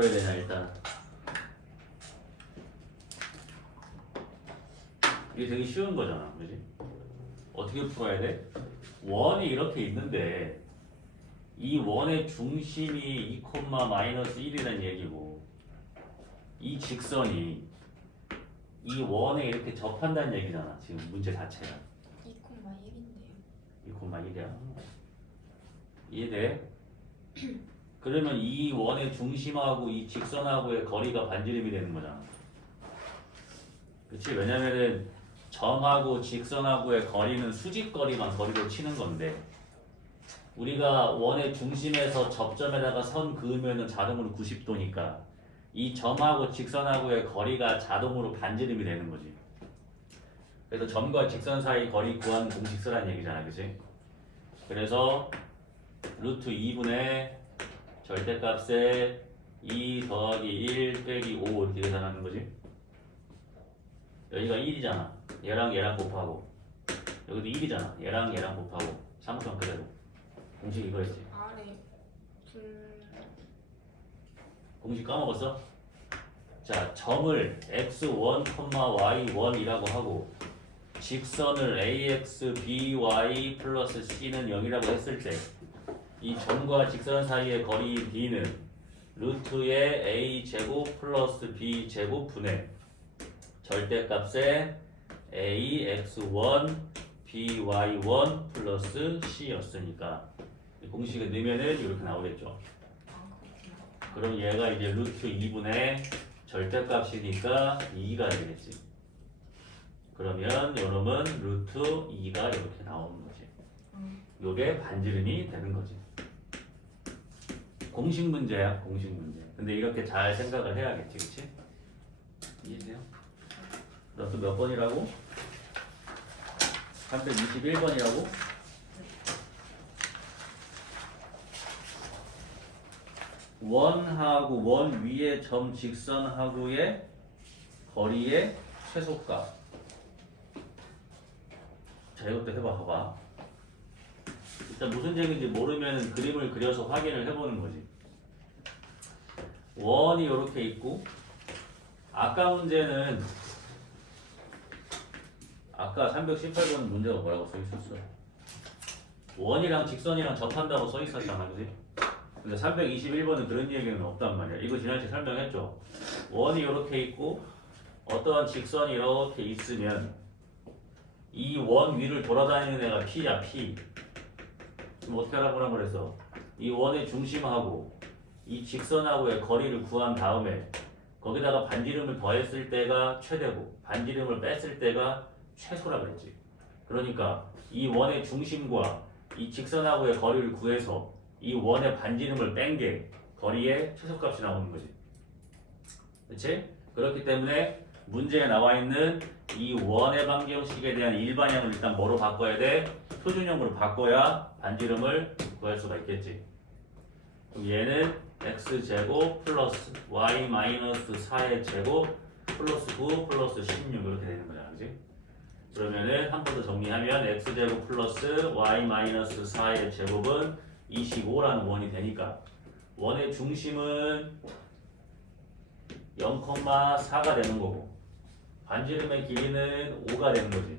풀어야 되냐 일단. 이게 되게 쉬운 거잖아, 그지? 어떻게 풀어야 돼? 원이 이렇게 있는데 이 원의 중심이 2,-1이라는 얘기고 이 직선이 이 원에 이렇게 접한다는 얘기잖아. 지금 문제 자체가 2,1인데요. 2,1이야. 이해돼? 그러면 이 원의 중심하고 이 직선하고의 거리가 반지름이 되는 거잖아. 그치? 왜냐면은 점하고 직선하고의 거리는 수직거리만 거리로 치는 건데 우리가 원의 중심에서 접점에다가 선 그으면은 자동으로 90도니까 이 점하고 직선하고의 거리가 자동으로 반지름이 되는 거지. 그래서 점과 직선 사이 거리 구하는 공식 쓰라는 얘기잖아, 그치? 그래서 루트 2분의 절대값에 2 더하기 1 빼기 5 이렇게 계산하는 거지. 여기가 1이잖아. 얘랑 곱하고 여기도 1이잖아. 얘랑 곱하고 사무성 그대로. 공식 이거였지. 아래 공식 까먹었어? 자, 점을 x1, y1이라고 하고 직선을 ax, by 플러스 c는 0이라고 했을 때 이 점과 직선 사이의 거리 b는 루트의 a 제곱 플러스 b 제곱 분의 절대값에 ax1, by1 플러스 c였으니까 공식을 넣으면은 이렇게 나오겠죠. 그럼 얘가 이제 루트 2분의 절대값이니까 2가 되겠지. 그러면 요놈은 루트 2가 이렇게 나오는 거지. 요게 반지름이 되는 거지. 공식 문제야, 공식 문제. 근데 이렇게 잘 생각을 해야겠지, 그치? 이해돼요? 너또 몇 번이라고? 321번이라고? 원하고 원 위의 점 직선하고의 거리의 최소값. 자, 이것도 해봐, 봐봐. 일단 무슨 얘기인지 모르면 그림을 그려서 확인을 해보는 거지. 원이 이렇게 있고, 아까 문제는 아까 318번 문제가 뭐라고 써 있었어? 원이랑 직선이랑 접한다고 써 있었잖아, 그지? 근데 321번은 그런 얘기는 없단 말이야. 이거 지난주에 설명했죠. 원이 이렇게 있고 어떠한 직선이 이렇게 있으면 이 원 위를 돌아다니는 애가 P야, P. 그럼 어떻게 하라고 그랬어? 이 원의 중심하고 이 직선하고의 거리를 구한 다음에 거기다가 반지름을 더했을 때가 최대고 반지름을 뺐을 때가 최소라 그랬지. 그러니까 이 원의 중심과 이 직선하고의 거리를 구해서 이 원의 반지름을 뺀 게 거리의 최소값이 나오는 거지. 그치? 그렇기 때문에 문제에 나와 있는 이 원의 방정식에 대한 일반형을 일단 뭐로 바꿔야 돼? 표준형으로 바꿔야 반지름을 구할 수가 있겠지. 그럼 얘는 x제곱 플러스 y 마이너스 4의 제곱 플러스 9 플러스 16 이렇게 되는 거잖아, 그치? 그러면은 한 번 더 정리하면 x제곱 플러스 y 마이너스 4의 제곱은 25라는 원이 되니까 원의 중심은 0,4가 되는 거고 반지름의 길이는 5가 되는 거지.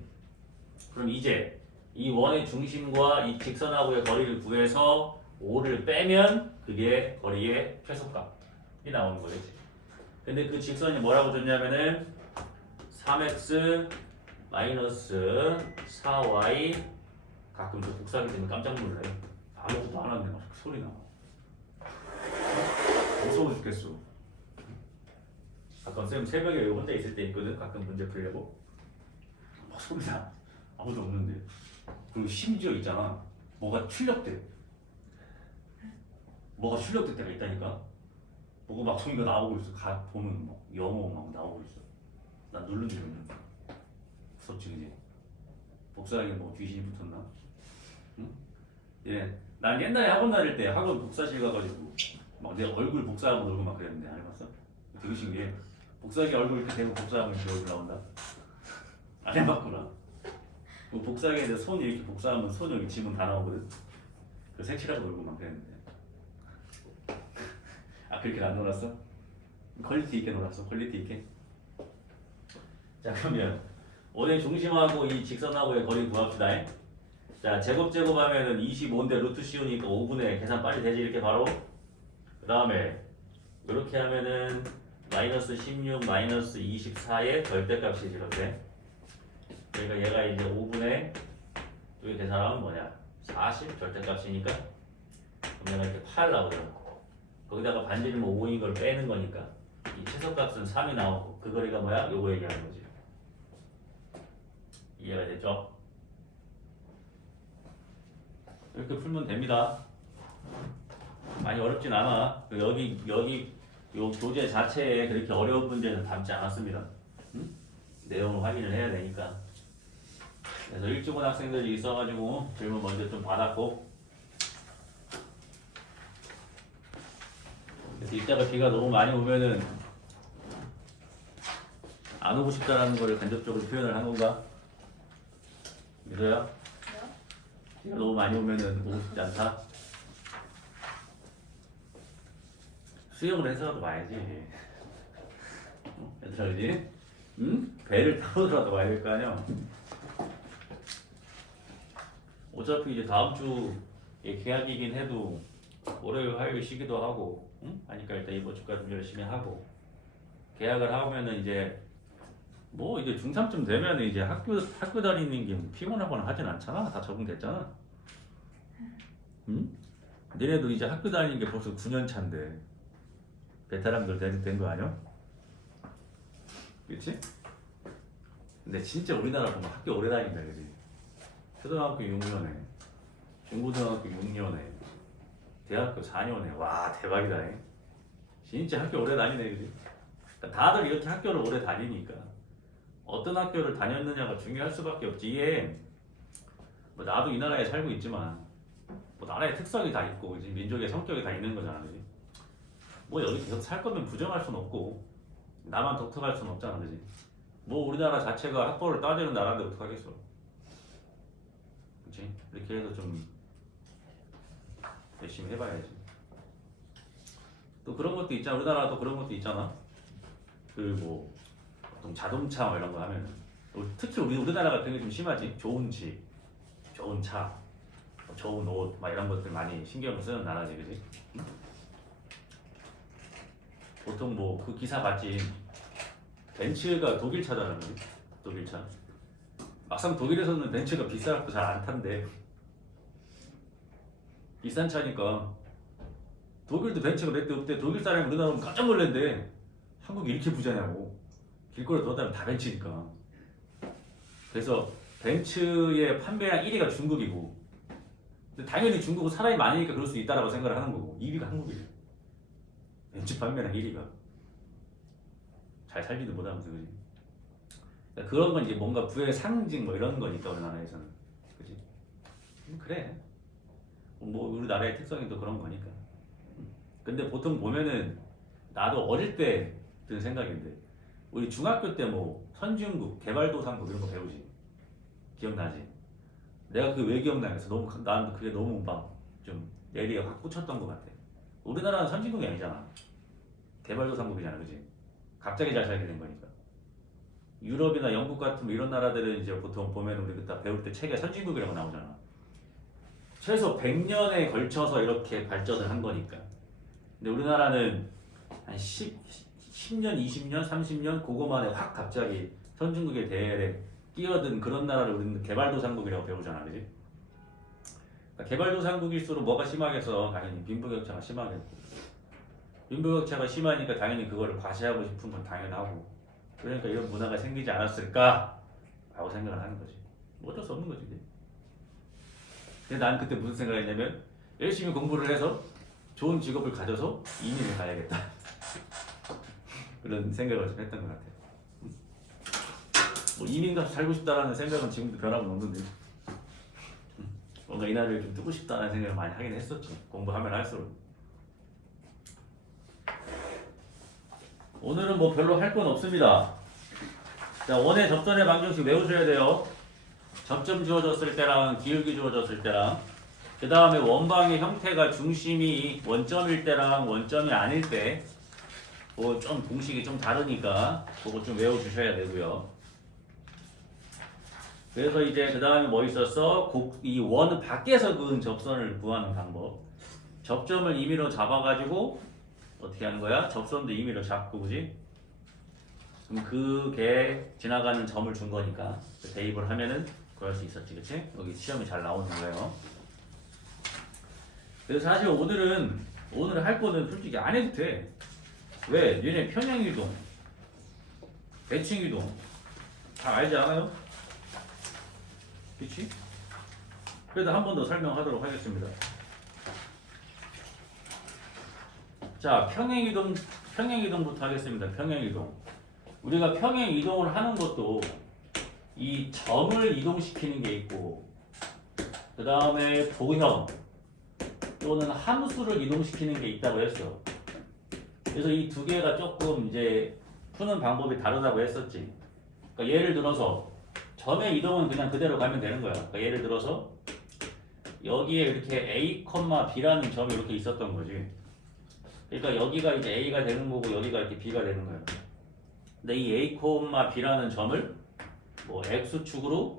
그럼 이제 이 원의 중심과 이 직선하고의 거리를 구해서 5를 빼면 그게 거리의 최소값이 나오는 거겠지. 근데 그 직선이 뭐라고 줬냐면은 3x 마이너스 4y 가끔 또 복사하게 되면 깜짝 놀라요. 아무것도 안 하는데 막 소리 나. 무서워 죽겠어. 가끔 쌤 새벽에 혼자 있을 때 있거든. 가끔 문제 풀려고 막 소리 나. 아무도 없는데. 그리고 심지어 있잖아. 뭐가 출력돼. 뭐가 출력될 때가 있다니까. 보고 막 소리가 나오고 있어. 보면 막 영어 막 나오고 있어. 난 누른 줄 모르는데. 무섭지 그지? 복사하기엔 뭐 귀신이 붙었나? 응? 예. 난 옛날에 학원 다닐 때 학원 복사실 가가지고 막 내 얼굴 복사하고 놀고 막 그랬는데 안 해봤어? 되게 신기해. 복사기 얼굴 이렇게 대고 복사하면 이렇게 얼굴 나온다? 안 해봤구나. 복사기에 손 이렇게 복사하면 손 여기 지문 다 나오거든? 그래서 색칠하고 놀고 막 그랬는데 아 그렇게 안 놀았어? 퀄리티 있게 놀았어. 퀄리티 있게. 자 그러면 원의 중심하고 이 직선하고의 거리 구합시다. 자 제곱 하면은 25인데 루트 씌우니까 5분의 계산 빨리 되지 이렇게 바로. 그 다음에 이렇게 하면은 마이너스 16 마이너스 24의 절대값이지 이렇게. 그러니까 얘가 이제 5분의 여기 계산하면 뭐냐 40 절대값이니까 그럼 얘가 이렇게 8 나오잖아. 거기다가 반지름 5인 걸 빼는 거니까 이 최소값은 3이 나오고 그 거리가 뭐야? 요거 얘기하는 거지. 이해가 됐죠? 이렇게 풀면 됩니다. 많이 어렵진 않아. 여기 요 교재 자체에 그렇게 어려운 문제는 담지 않았습니다. 응? 내용을 확인을 해야 되니까. 그래서 일주군 학생들이 있어가지고 질문 먼저 좀 받았고. 그래서 이따가 비가 너무 많이 오면은 안 오고 싶다라는 거를 간접적으로 표현을 한 건가? 믿어요? 비가 너무 많이 오면은 오고 싶지 않다? 수영을 해서라도 와야지. 얘들아, 그지? 응? 배를 타고서라도 와야 될 거 아니야? 어차피 이제 다음 주에 계약이긴 해도 월요일, 화요일 쉬기도 하고, 응? 하니까 일단 이번 주까지 좀 열심히 하고, 계약을 하면은 이제 뭐 이제 중3쯤 되면 이제 학교 다니는 게 피곤하거나 하진 않잖아. 다 적응됐잖아. 응? 너네도 이제 학교 다니는 게 벌써 9년 차인데 베테랑들 된 거 아니야? 그렇지? 근데 진짜 우리나라 보면 학교 오래 다닌다 그지? 초등학교 6년에 중고등학교 6년에 대학교 4년에 와 대박이다. 진짜 학교 오래 다니네 그지? 그러니까 다들 이렇게 학교를 오래 다니니까 어떤 학교를 다녔느냐가 중요할 수밖에 없지. 이게 뭐 나도 이 나라에 살고 있지만 뭐 나라의 특성이 다 있고 그지? 민족의 성격이 다 있는 거잖아 그지? 뭐 여기 계속 살 거면 부정할 순 없고 나만 독특할 순 없잖아 그지? 뭐 우리나라 자체가 학벌을 따지는 나라인데 어떡하겠어. 그치? 이렇게 해서 좀 열심히 해봐야지. 또 그런 것도 있잖아. 우리나라도 그런 것도 있잖아. 그 뭐 보통 자동차 뭐 이런 거 하면 특히 우리나라가 그런 게 좀 심하지. 좋은 집, 좋은 차, 좋은 옷 막 이런 것들 많이 신경을 쓰는 나라지 그지? 응? 보통 뭐 그 기사 봤지. 벤츠가 독일 차잖아 그지? 독일 차. 막상 독일에서는 벤츠가 비싸갖고 잘 안 탄대. 비싼 차니까. 독일도 벤츠가 몇 대 없대. 독일 사람이 우리나라 오면 깜짝 놀란대. 한국이 이렇게 부자냐고. 길거리 돌아다니면 다 벤츠니까. 그래서 벤츠의 판매량 1위가 중국이고 근데 당연히 중국은 사람이 많으니까 그럴 수 있다라고 생각을 하는 거고 2위가 한국이래. 벤츠 판매량 1위가. 잘 살지도 못하면서 그지? 그러니까 그런 건 이제 뭔가 부의 상징 뭐 이런 거니까 우리나라에서는 그지? 그래. 뭐 우리나라의 특성이 또 그런 거니까. 근데 보통 보면은 나도 어릴 때 든 생각인데 우리 중학교 때 뭐 선진국, 개발도상국 이런 거 배우지? 기억나지? 내가 그게 왜 기억나겠어? 난 그게 너무 막 좀 내리에 확 꽂혔던 것 같아. 우리나라는 선진국이 아니잖아. 개발도상국이잖아, 그지? 갑자기 잘 살게 된 거니까. 유럽이나 영국 같은 뭐 이런 나라들은 이제 보통 보면 우리 그때 배울 때 책에 선진국이라고 나오잖아. 최소 100년에 걸쳐서 이렇게 발전을 한 거니까. 근데 우리나라는 한 10년, 20년, 30년 그거 만에 확 갑자기 선진국의 대열에 끼어든 그런 나라를 우리는 개발도상국이라고 배우잖아, 그지? 그러니까 개발도상국일수록 뭐가 심하겠어? 당연히 빈부격차가 심하겠고 빈부격차가 심하니까 당연히 그거를 과시하고 싶은 건 당연하고 그러니까 이런 문화가 생기지 않았을까? 라고 생각을 하는 거지. 뭐 어쩔 수 없는 거지. 근데 난 그때 무슨 생각을 했냐면 열심히 공부를 해서 좋은 직업을 가져서 이민을 가야겠다. 그런 생각을 좀 했던 것 같아. 뭐 이민 가서 살고 싶다라는 생각은 지금도 변함은 없는데 뭔가 이 나라를 좀 뜨고 싶다는 생각을 많이 하긴 했었지. 공부하면 할수록. 오늘은 뭐 별로 할 건 없습니다. 자, 원의 접선의 방정식 외우셔야 돼요. 접점 주어졌을 때랑 기울기 주어졌을 때랑 그 다음에 원방의 형태가 중심이 원점일 때랑 원점이 아닐 때 뭐 좀 공식이 좀 다르니까 그거 좀 외워주셔야 되고요. 그래서 이제 그 다음에 뭐 있었어? 이 원 밖에서 그은 접선을 구하는 방법. 접점을 임의로 잡아가지고 어떻게 하는 거야? 접선도 임의로 잡고, 그지? 그럼 그게 지나가는 점을 준 거니까 대입을 하면은 그럴 수 있었지, 그치? 여기 시험이 잘 나오는 거예요. 그래서 사실 오늘 할 거는 솔직히 안 해도 돼. 왜? 얘네 평행이동, 대칭이동 다 알지 않아요? 그치? 그래도 한 번 더 설명하도록 하겠습니다. 자, 평행이동부터 하겠습니다. 평행이동. 우리가 평행이동을 하는 것도 이 점을 이동시키는 게 있고, 그 다음에 도형 또는 함수를 이동시키는 게 있다고 했어. 그래서 이 두 개가 조금 이제 푸는 방법이 다르다고 했었지. 그러니까 예를 들어서 점의 이동은 그냥 그대로 가면 되는 거야. 그러니까 예를 들어서 여기에 이렇게 A, B라는 점이 이렇게 있었던 거지. 그러니까 여기가 이제 A가 되는 거고 여기가 이렇게 B가 되는 거야. 근데 이 A, B라는 점을 뭐 X축으로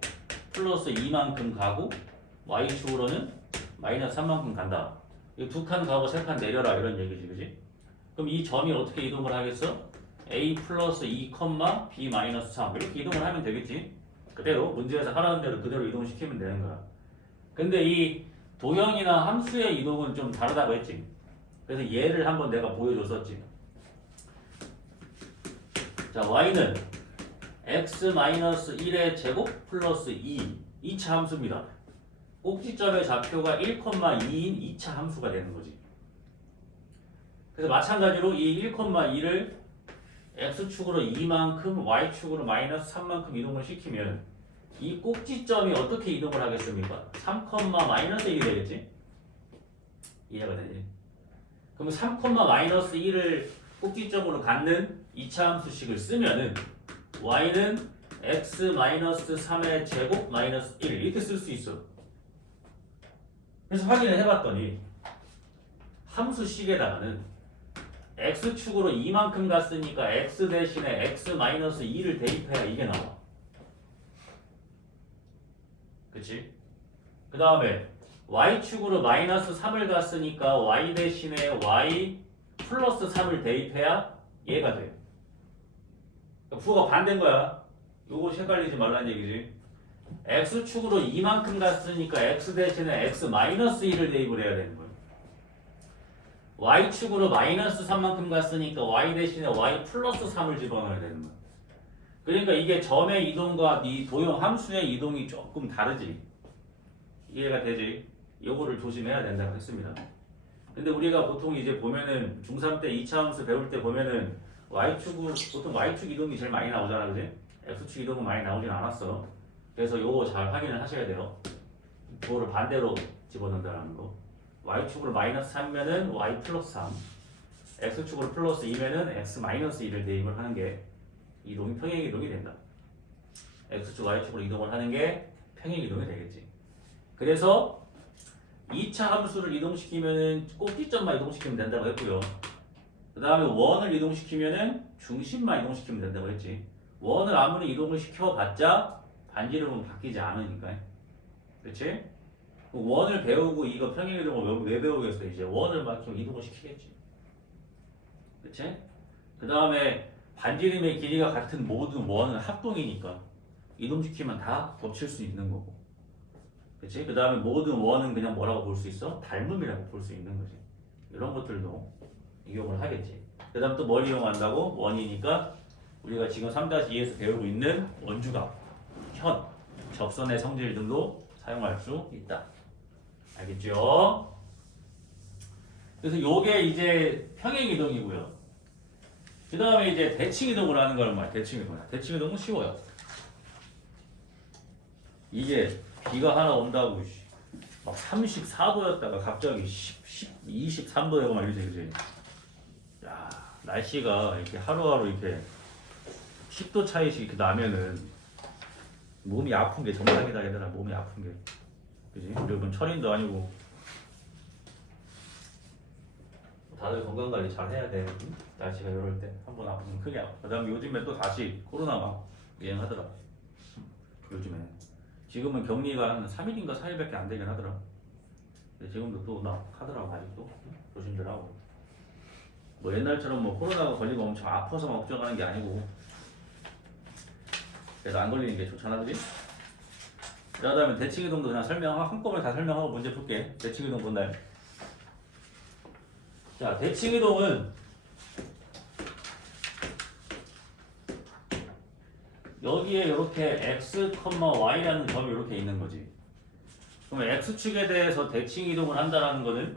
플러스 2만큼 가고 Y축으로는 마이너스 3만큼 간다. 이 두 칸 가고 세 칸 내려라 이런 얘기지, 그지? 그럼 이 점이 어떻게 이동을 하겠어? A 플러스 2, B 마이너스 3 이렇게 이동을 하면 되겠지? 그대로 문제에서 하라는 대로 그대로 이동시키면 되는 거야. 근데 이 도형이나 함수의 이동은 좀 다르다고 했지. 그래서 얘를 한번 내가 보여줬었지. 자, y는 x-1의 제곱 플러스 2 2차 함수입니다. 꼭지점의 좌표가 1,2인 2차 함수가 되는 거지. 그래서 마찬가지로 이 1,2를 x축으로 2만큼 y축으로 마이너스 3만큼 이동을 시키면 이 꼭지점이 어떻게 이동을 하겠습니까? 3, 마이너스 1이 되겠지? 이해가 되지? 그럼 3, 마이너스 1을 꼭지점으로 갖는 2차 함수식을 쓰면은 y는 x 마이너스 3의 제곱 마이너스 1 이렇게 쓸 수 있어. 그래서 확인을 해봤더니 함수식에다가는 x축으로 2만큼 갔으니까 x 대신에 x 마이너스 2를 대입해야 이게 나와. 그치? 그 다음에 y축으로 마이너스 3을 갔으니까 y 대신에 y 플러스 3을 대입해야 얘가 돼. 부호가 반대인 거야. 요거 헷갈리지 말라는 얘기지. x축으로 2만큼 갔으니까 x 대신에 x 마이너스 2를 대입을 해야 되는 거야. y축으로 마이너스 3만큼 갔으니까 y 대신에 y 플러스 3을 집어넣어야 되는 거야. 그러니까 이게 점의 이동과 이 도형 함수의 이동이 조금 다르지. 이해가 되지? 요거를 조심해야 된다고 했습니다. 근데 우리가 보통 이제 보면은 중3 때 2차 함수 배울 때 보면은 y축으로 보통 y축 이동이 제일 많이 나오잖아, 그지? x축 이동은 많이 나오진 않았어. 그래서 요거 잘 확인을 하셔야 돼요. 그거를 반대로 집어넣는다는 거. y축으로 마이너스 3면은 y 플러스 3, x축으로 플러스 2면은 x 마이너스 2를 대입을 하는 게 이동이 평행 이동이 된다. x축 y축으로 이동을 하는 게 평행 이동이 되겠지. 그래서 2차 함수를 이동시키면은 꼭지점만 이동시키면 된다고 했고요. 그 다음에 원을 이동시키면은 중심만 이동시키면 된다고 했지. 원을 아무리 이동을 시켜봤자 반지름은 바뀌지 않으니까. 그렇지? 원을 배우고 이거 평행 이동을 왜 배우겠어? 이제 원을 막 좀 이동을 시키겠지. 그렇지? 그 다음에 반지름의 길이가 같은 모든 원은 합동이니까 이동시키면 다 겹칠 수 있는 거고. 그치? 그 다음에 모든 원은 그냥 뭐라고 볼 수 있어? 닮음이라고 볼 수 있는 거지. 이런 것들도 이용을 하겠지. 그 다음 또 뭘 이용한다고? 원이니까 우리가 지금 3-2에서 배우고 있는 원주각, 현, 접선의 성질 등도 사용할 수 있다. 알겠죠? 그래서 요게 이제 평행이동이고요. 그 다음에 이제 대칭이동을 하는 거는 뭐야? 대칭이동이야. 대칭이동은 쉬워요. 이게 비가 하나 온다고 막 34도였다가 갑자기 23도 되고 막 이러지, 그지? 야, 날씨가 이렇게 하루하루 이렇게 10도 차이씩 이렇게 나면은 몸이 아픈 게 정상이다 얘들아. 몸이 아픈 게, 그지? 우리 이건 철인도 아니고 다들 건강 관리 잘 해야 돼. 응? 날씨가 이럴 때 한번 아프면 크게 아파. 그다음에 요즘에 또 다시 코로나 막 유행하더라. 요즘에 지금은 격리가 한 3일인가 4일밖에 안 되긴 하더라. 근데 지금도 또 막 하더라고. 아직도 조심들 하고. 뭐 옛날처럼 뭐 코로나가 걸리고 엄청 아파서 막 걱정하는 게 아니고 그래도 안 걸리는 게 좋잖아, 그지? 그러다면 대칭이동도 그냥 한꺼번에 다 설명하고 문제 풀게. 대칭이동 본다. 자, 대칭이동은 여기에 이렇게 x, y라는 점이 이렇게 있는 거지. 그러면 x축에 대해서 대칭이동을 한다는 거는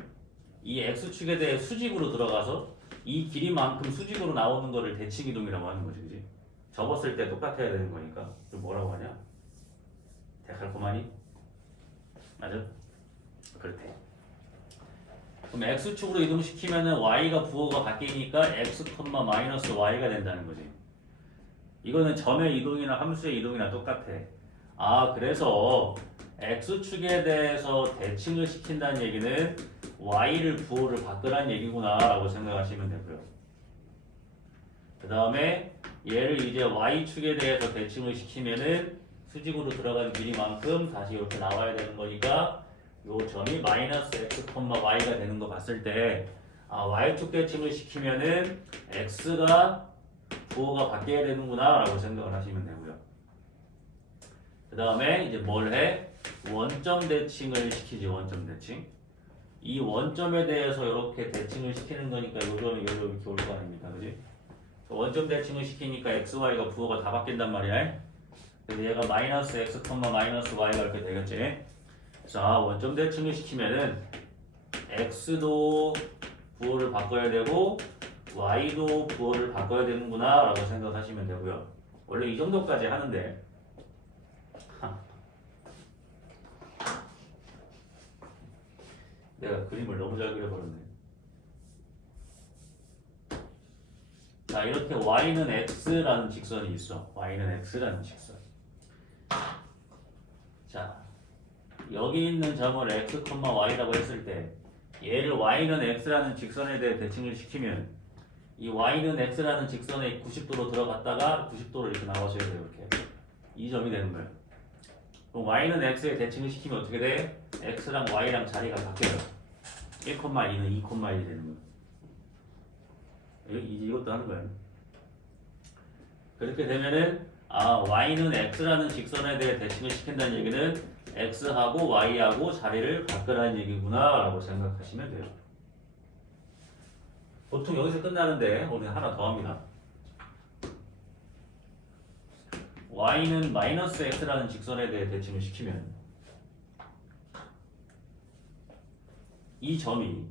이 x축에 대해 수직으로 들어가서 이 길이만큼 수직으로 나오는 거를 대칭이동이라고 하는 거지, 그지? 접었을 때 똑같아야 되는 거니까. 좀 뭐라고 하냐? 데칼코마니? 맞아? 그렇대. 그럼 x축으로 이동시키면은 y가 부호가 바뀌니까 x, 마이너스 y가 된다는 거지. 이거는 점의 이동이나 함수의 이동이나 똑같아. 아, 그래서 x축에 대해서 대칭을 시킨다는 얘기는 y를 부호를 바꾸라는 얘기구나 라고 생각하시면 되고요. 그 다음에 얘를 이제 y축에 대해서 대칭을 시키면은 수직으로 들어간 길이만큼 다시 이렇게 나와야 되는 거니까 요 점이 마이너스 x, y가 되는 거 봤을 때 아, y축 대칭을 시키면은 x가 부호가 바뀌어야 되는구나 라고 생각을 하시면 되고요. 그 다음에 이제 뭘 해? 원점 대칭을 시키지. 원점 대칭. 이 원점에 대해서 이렇게 대칭을 시키는 거니까 요 점이 이렇게 올 거 아닙니까, 그지? 원점 대칭을 시키니까 x, y가 부호가 다 바뀐단 말이야. 그래서 얘가 마이너스 x, 마이너스 y가 이렇게 되겠지. 자, 원점 대칭을 시키면은 x도 부호를 바꿔야 되고 y도 부호를 바꿔야 되는구나 라고 생각하시면 되고요. 원래 이 정도까지 하는데 내가 그림을 너무 잘 그려버렸네. 자, 이렇게 y는 x라는 직선이 있어. y는 x라는 직선. 자, 여기 있는 점을 x, y라고 했을 때 얘를 y는 x라는 직선에 대해 대칭을 시키면 이 y는 x라는 직선에 90도로 들어갔다가 90도로 이렇게 나와줘야 돼요. 이렇게 이 점이 되는 거예요. 그럼 y는 x에 대칭을 시키면 어떻게 돼? x랑 y랑 자리가 바뀌어요. 1,2는 2,1이 되는 거예요. 이것도 하는 거예요. 그렇게 되면은 아, y는 x라는 직선에 대해 대칭을 시킨다는 얘기는 x하고 y하고 자리를 바꾸라는 얘기구나 라고 생각하시면 돼요. 보통 여기서 끝나는데 우리 하나 더 합니다. y는 마이너스 x라는 직선에 대해 대칭을 시키면 이 점이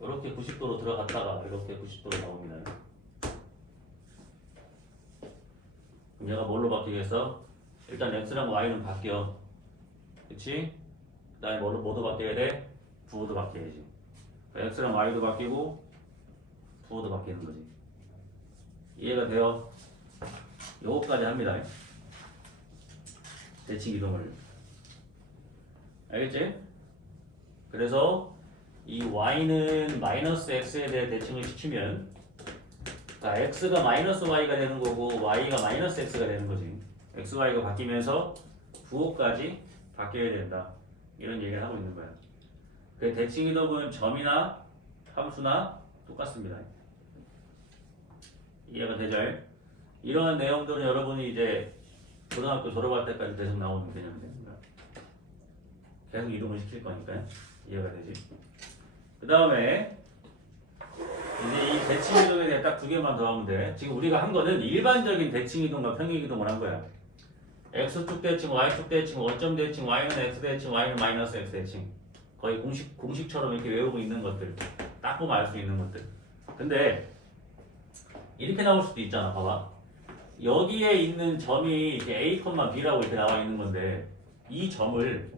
이렇게 90도로 들어갔다가 이렇게 90도로 나옵니다. 그럼 얘가 뭘로 바뀌겠어? 일단 x랑 y는 바뀌어. 그치? 그 다음에 뭐도 바뀌어야 돼? 부호도 바뀌어야지. x랑 y도 바뀌고 부호도 바뀌는 거지. 이해가 돼요? 요거까지 합니다. 대칭 이동을. 알겠지? 그래서 이 y는 마이너스 x에 대해 대칭을 시키면 자, x가 마이너스 y가 되는 거고 y가 마이너스 x가 되는 거지. x, y가 바뀌면서 부호까지 바뀌어야 된다. 이런 얘기를 하고 있는 거야. 그 대칭 이동은 점이나 함수나 똑같습니다. 이해가 되죠? 이러한 내용들은 여러분이 이제 고등학교 졸업할 때까지 계속 나오는 개념이 되는 거야. 계속 이동을 시킬 거니까요. 이해가 되지? 그 다음에 이제 이 대칭 이동에 대해 딱 두 개만 더 하면 돼. 지금 우리가 한 거는 일반적인 대칭 이동과 평행 이동을 한 거야. x축 대칭, y축 대칭, 원점 대칭, y는 x 대칭, y는 마이너스 x 대칭. 거의 공식처럼 이렇게 외우고 있는 것들. 딱 보면 알 수 있는 것들. 근데 이렇게 나올 수도 있잖아. 봐봐. 여기에 있는 점이 이렇게 a, b라고 이렇게 나와 있는 건데 이 점을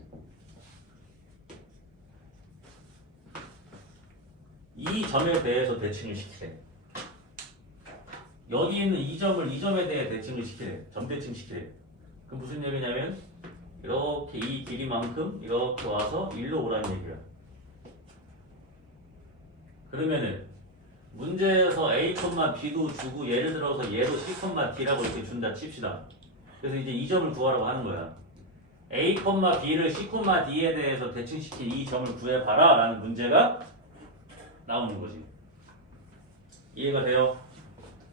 이 점에 대해서 대칭을 시키래. 여기 있는 이 점에 대해 대칭을 시키래. 점 대칭 시키래. 그럼 무슨 얘기냐면 이렇게 이 길이만큼 이렇게 와서 일로 오라는 얘기야. 그러면은 문제에서 A, B도 주고 예를 들어서 얘도 C, D라고 이렇게 준다 칩시다. 그래서 이제 이 점을 구하라고 하는 거야. A, B를 C, D에 대해서 대칭시킨 이 점을 구해봐라 라는 문제가 나오는 거지. 이해가 돼요?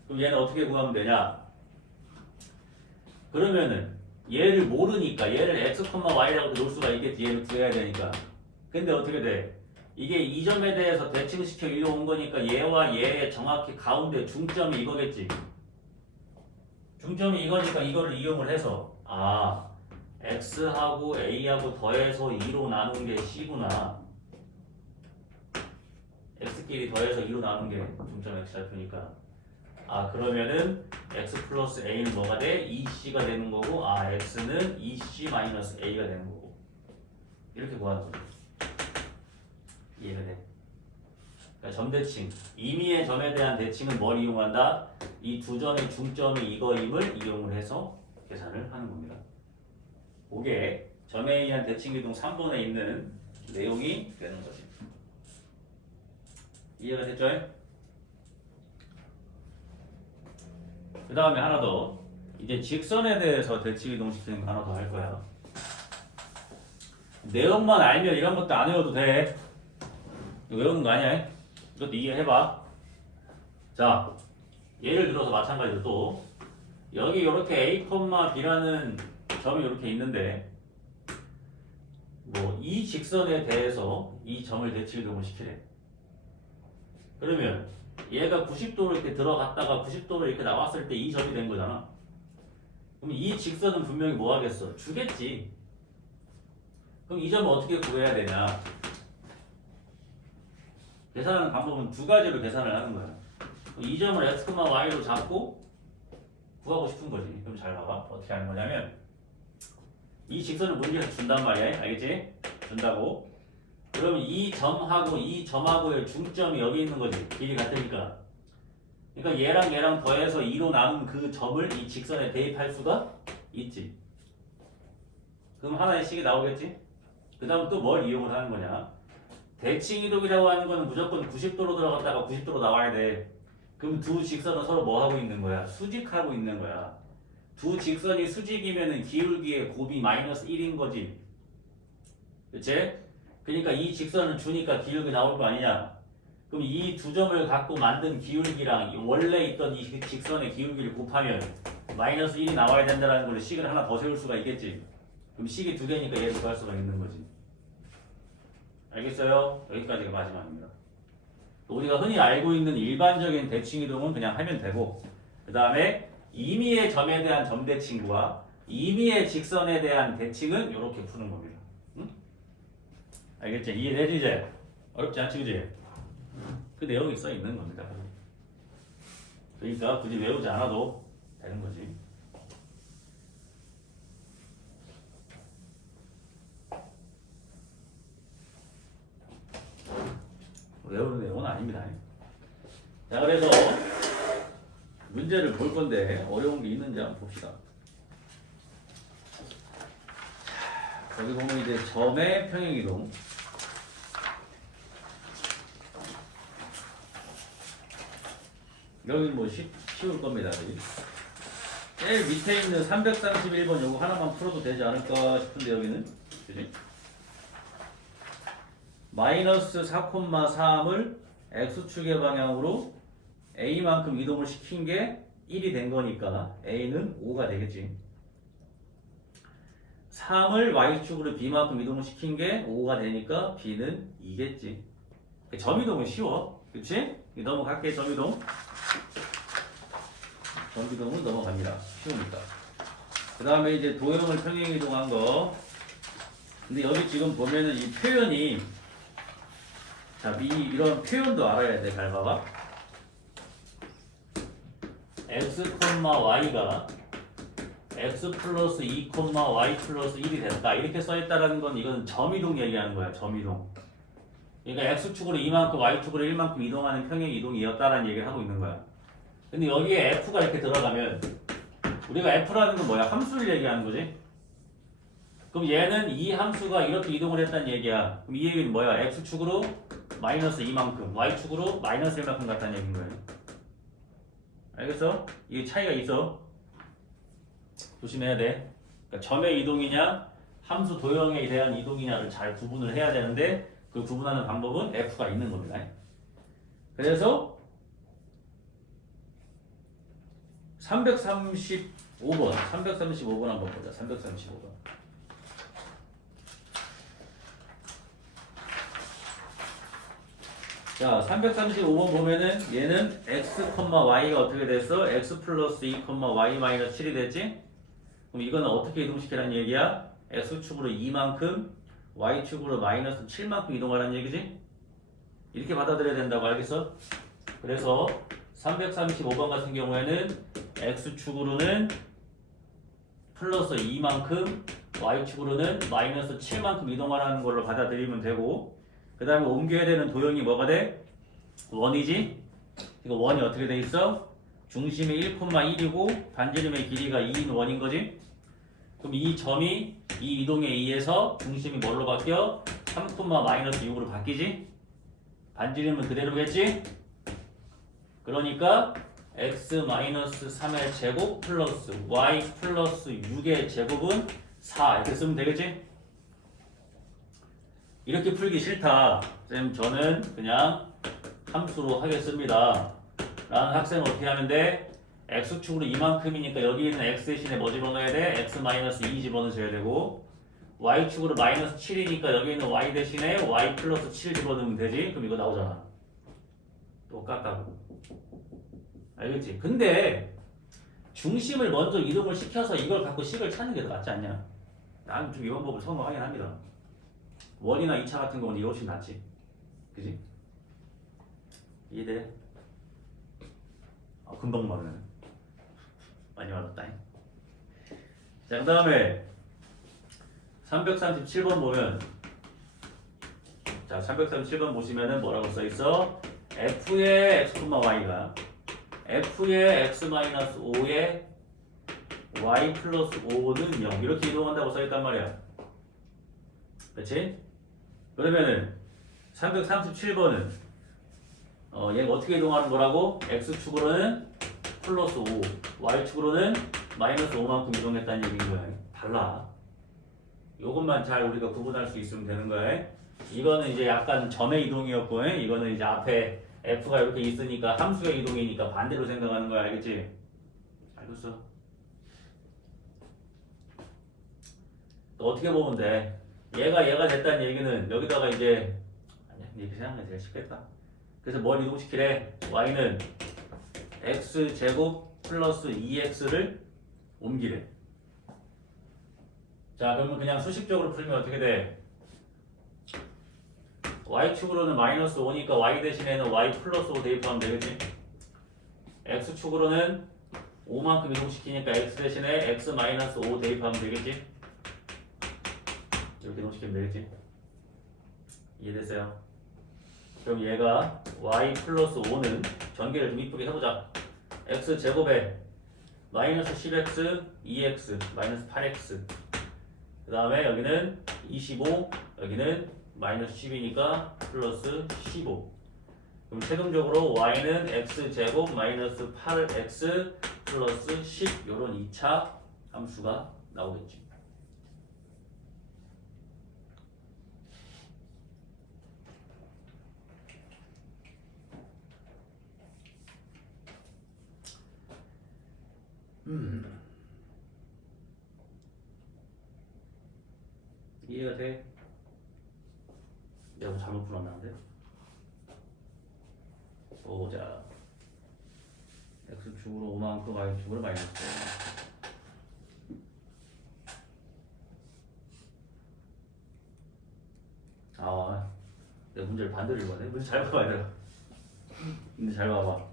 그럼 얘는 어떻게 구하면 되냐? 그러면은 얘를 모르니까 얘를 x, y라고 놓을 수가 있겠지. 얘를 구해야 되니까. 근데 어떻게 돼? 이게 이 점에 대해서 대칭시켜 일로 온 거니까 얘와 얘의 정확히 가운데 중점이 이거겠지. 중점이 이거니까 이거를 이용을 해서 x하고 a하고 더해서 2로 나눈 게 c구나. x끼리 더해서 2로 나눈 게 중점 x좌표니까. 그러면은 x 플러스 a는 뭐가 돼? 2c가 되는 거고 x는 2c 마이너스 a가 되는 거고. 이렇게 구하는 거죠. 이해가 돼? 그러니까 점대칭. 임의의 점에 대한 대칭은 뭘 이용한다? 이 두 점의 중점이 이거임을 이용을 해서 계산을 하는 겁니다. 그게 점에 의한 대칭이동 3번에 있는 내용이 되는 거지. 이해가 됐죠? 그 다음에 하나 더. 이제 직선에 대해서 대칭이동시키는 거 하나 더 할 거야. 내용만 알면 이런 것도 안 외워도 돼. 외우는 거 아니야? 이것도 이해해봐. 자, 예를 들어서 마찬가지로 또 여기 이렇게 A, B라는 점이 이렇게 있는데 뭐 이 직선에 대해서 이 점을 대칭이동을 시키래. 그러면 얘가 90도로 이렇게 들어갔다가 90도로 이렇게 나왔을 때 이 점이 된 거잖아. 그럼 이 직선은 분명히 뭐 하겠어? 주겠지. 그럼 이 점을 어떻게 구해야 되냐? 계산하는 방법은 두 가지로 계산을 하는 거야. 이 점을 x, y로 잡고 구하고 싶은 거지. 그럼 잘 봐봐. 어떻게 하는 거냐면 이 직선을 문제에서 준단 말이야. 알겠지? 준다고. 그러면 이 점하고 이 점하고의 중점이 여기 있는 거지. 길이 같으니까. 그러니까 얘랑 더해서 2로 나눈 그 점을 이 직선에 대입할 수가 있지. 그럼 하나의 식이 나오겠지? 그 다음 또 뭘 이용을 하는 거냐? 대칭이동이라고 하는 거는 무조건 90도로 들어갔다가 90도로 나와야 돼. 그럼 두 직선은 서로 뭐 하고 있는 거야? 수직하고 있는 거야. 두 직선이 수직이면은 기울기의 곱이 마이너스 1인 거지. 그치? 그러니까 이 직선을 주니까 기울기 나올 거 아니냐? 그럼 이 두 점을 갖고 만든 기울기랑 원래 있던 이 직선의 기울기를 곱하면 마이너스 1이 나와야 된다는 걸 식을 하나 더 세울 수가 있겠지. 그럼 식이 두 개니까 얘를 구할 수가 있는 거지. 알겠어요? 여기까지가 마지막입니다. 우리가 흔히 알고 있는 일반적인 대칭이동은 그냥 하면 되고, 그 다음에 임의의 점에 대한 점대칭과 임의의 직선에 대한 대칭은 이렇게 푸는 겁니다. 응? 알겠지? 이해되지 이제? 어렵지 않지 그지? 그 내용이 써 있는 겁니다. 그러니까 굳이 외우지 않아도 되는 거지. 외우는 내용은 아닙니다. 자, 그래서 문제를 볼 건데 어려운 게 있는지 한번 봅시다. 여기 보면 이제 점의 평행이동. 여기 뭐 쉬울 겁니다. 여기. 제일 밑에 있는 331번 요거 하나만 풀어도 되지 않을까 싶은데 여기는 그지? 마이너스 4,3을 x축의 방향으로 a만큼 이동을 시킨 게 1이 된 거니까 a는 5가 되겠지. 3을 y축으로 b만큼 이동을 시킨 게 5가 되니까 b는 2겠지. 점이동은 쉬워. 그치? 넘어갈게. 점이동. 점이동은 넘어갑니다. 쉬우니까. 그 다음에 이제 도형을 평행이동한 거. 근데 여기 지금 보면은 이 표현이 자, 이런 표현도 알아야 돼. 잘 봐봐. x, y가 x 플러스 2, y 플러스 1이 됐다. 이렇게 써있다라는 건 이건 점이동 얘기하는 거야. 점이동. 그러니까 x축으로 2만큼, y축으로 1만큼 이동하는 평행 이동이었다라는 얘기를 하고 있는 거야. 근데 여기에 f가 이렇게 들어가면 우리가 f라는 건 뭐야? 함수를 얘기하는 거지. 그럼 얘는 이 함수가 이렇게 이동을 했다는 얘기야. 그럼 이 얘기는 뭐야? x축으로 마이너스 2만큼, y축으로 마이너스 1만큼 같다는 얘기인 거예요. 알겠어? 이게 차이가 있어. 조심해야 돼. 그러니까 점의 이동이냐, 함수 도형에 대한 이동이냐를 잘 구분을 해야 되는데 그 구분하는 방법은 f가 있는 겁니다. 그래서 335번 한번 보자. 335번. 자, 335번 보면은 얘는 x, y가 어떻게 됐어? x 플러스 2, y 마이너스 7이 됐지? 그럼 이거는 어떻게 이동시키라는 얘기야? x축으로 2만큼, y축으로 마이너스 7만큼 이동하라는 얘기지? 이렇게 받아들여야 된다고 알겠어? 그래서 335번 같은 경우에는 x축으로는 플러스 2만큼, y축으로는 마이너스 7만큼 이동하라는 걸로 받아들이면 되고, 그 다음에 옮겨야 되는 도형이 뭐가 돼? 원이지? 이거 원이 어떻게 돼 있어? 중심이 1,1이고 반지름의 길이가 2인 원인 거지? 그럼 이 점이 이 이동에 의해서 중심이 뭘로 바뀌어? 3,-6으로 바뀌지? 반지름은 그대로겠지? 그러니까 x-3의 제곱 플러스 y 플러스 6의 제곱은 4 이렇게 쓰면 되겠지? 이렇게 풀기 싫다. 쌤 저는 그냥 함수로 하겠습니다. 라는 학생은 어떻게 하면 돼? x축으로 이만큼이니까 여기 있는 x 대신에 뭐 집어넣어야 돼? x-2 집어넣으셔야 되고 y축으로 마이너스 7이니까 여기 있는 y 대신에 y 플러스 7 집어넣으면 되지? 그럼 이거 나오잖아. 똑같다고. 알겠지? 근데 중심을 먼저 이동을 시켜서 이걸 갖고 식을 찾는 게 더 낫지 않냐? 나는 좀 이 방법을 선호하긴 합니다. 원이나 2차 같은 경우는 이게 훨씬 낫지. 그지? 이해돼? 금방 말하네. 많이 말았다. 자, 그 다음에 337번 보면, 자, 337번 보시면은 뭐라고 써있어? f의 x, y가 f의 x-5의 y 플러스 5는 0 이렇게 이동한다고 써있단 말이야. 그치? 그러면은 337번은 얘가 어떻게 이동하는 거라고? x축으로는 플러스 5, y축으로는 마이너스 5만큼 이동했다는 얘기인 거야. 달라. 요것만 잘 우리가 구분할 수 있으면 되는 거야. 이거는 이제 약간 점의 이동이었고, 이거는 이제 앞에 f가 이렇게 있으니까 함수의 이동이니까 반대로 생각하는 거야. 알겠지? 알겠어? 또 어떻게 보면 돼? 얘가 됐다는 얘기는 여기다가 이제 아니야 이렇게 생각하면 제일 쉽겠다. 그래서 뭘 이동시키래? y는 x제곱 플러스 2x를 옮기래. 자 그러면 그냥 수식적으로 풀면 어떻게 돼? y축으로는 마이너스 5니까 y 대신에는 y 플러스 5 대입하면 되겠지? x축으로는 5만큼 이동시키니까 x 대신에 x 마이너스 5 대입하면 되겠지? 이렇게 이동시키면 되겠지? 이해됐어요? 그럼 얘가 y 플러스 5는 전개를 좀 이쁘게 해보자. x제곱에 마이너스 10x, 2x, 마이너스 8x 그 다음에 여기는 25, 여기는 마이너스 10이니까 플러스 15 그럼 최종적으로 y는 x제곱 마이너스 8x 플러스 10 요런 2차 함수가 나오겠지. 이해가 돼? 내가 뭐 잘못 풀었나는데? 보자. x축으로 5만큼 y축으로 마이너스 5. 내가 문제를 반대로 읽었네. 문제 잘 봐봐 얘들아. 문제 잘 봐봐.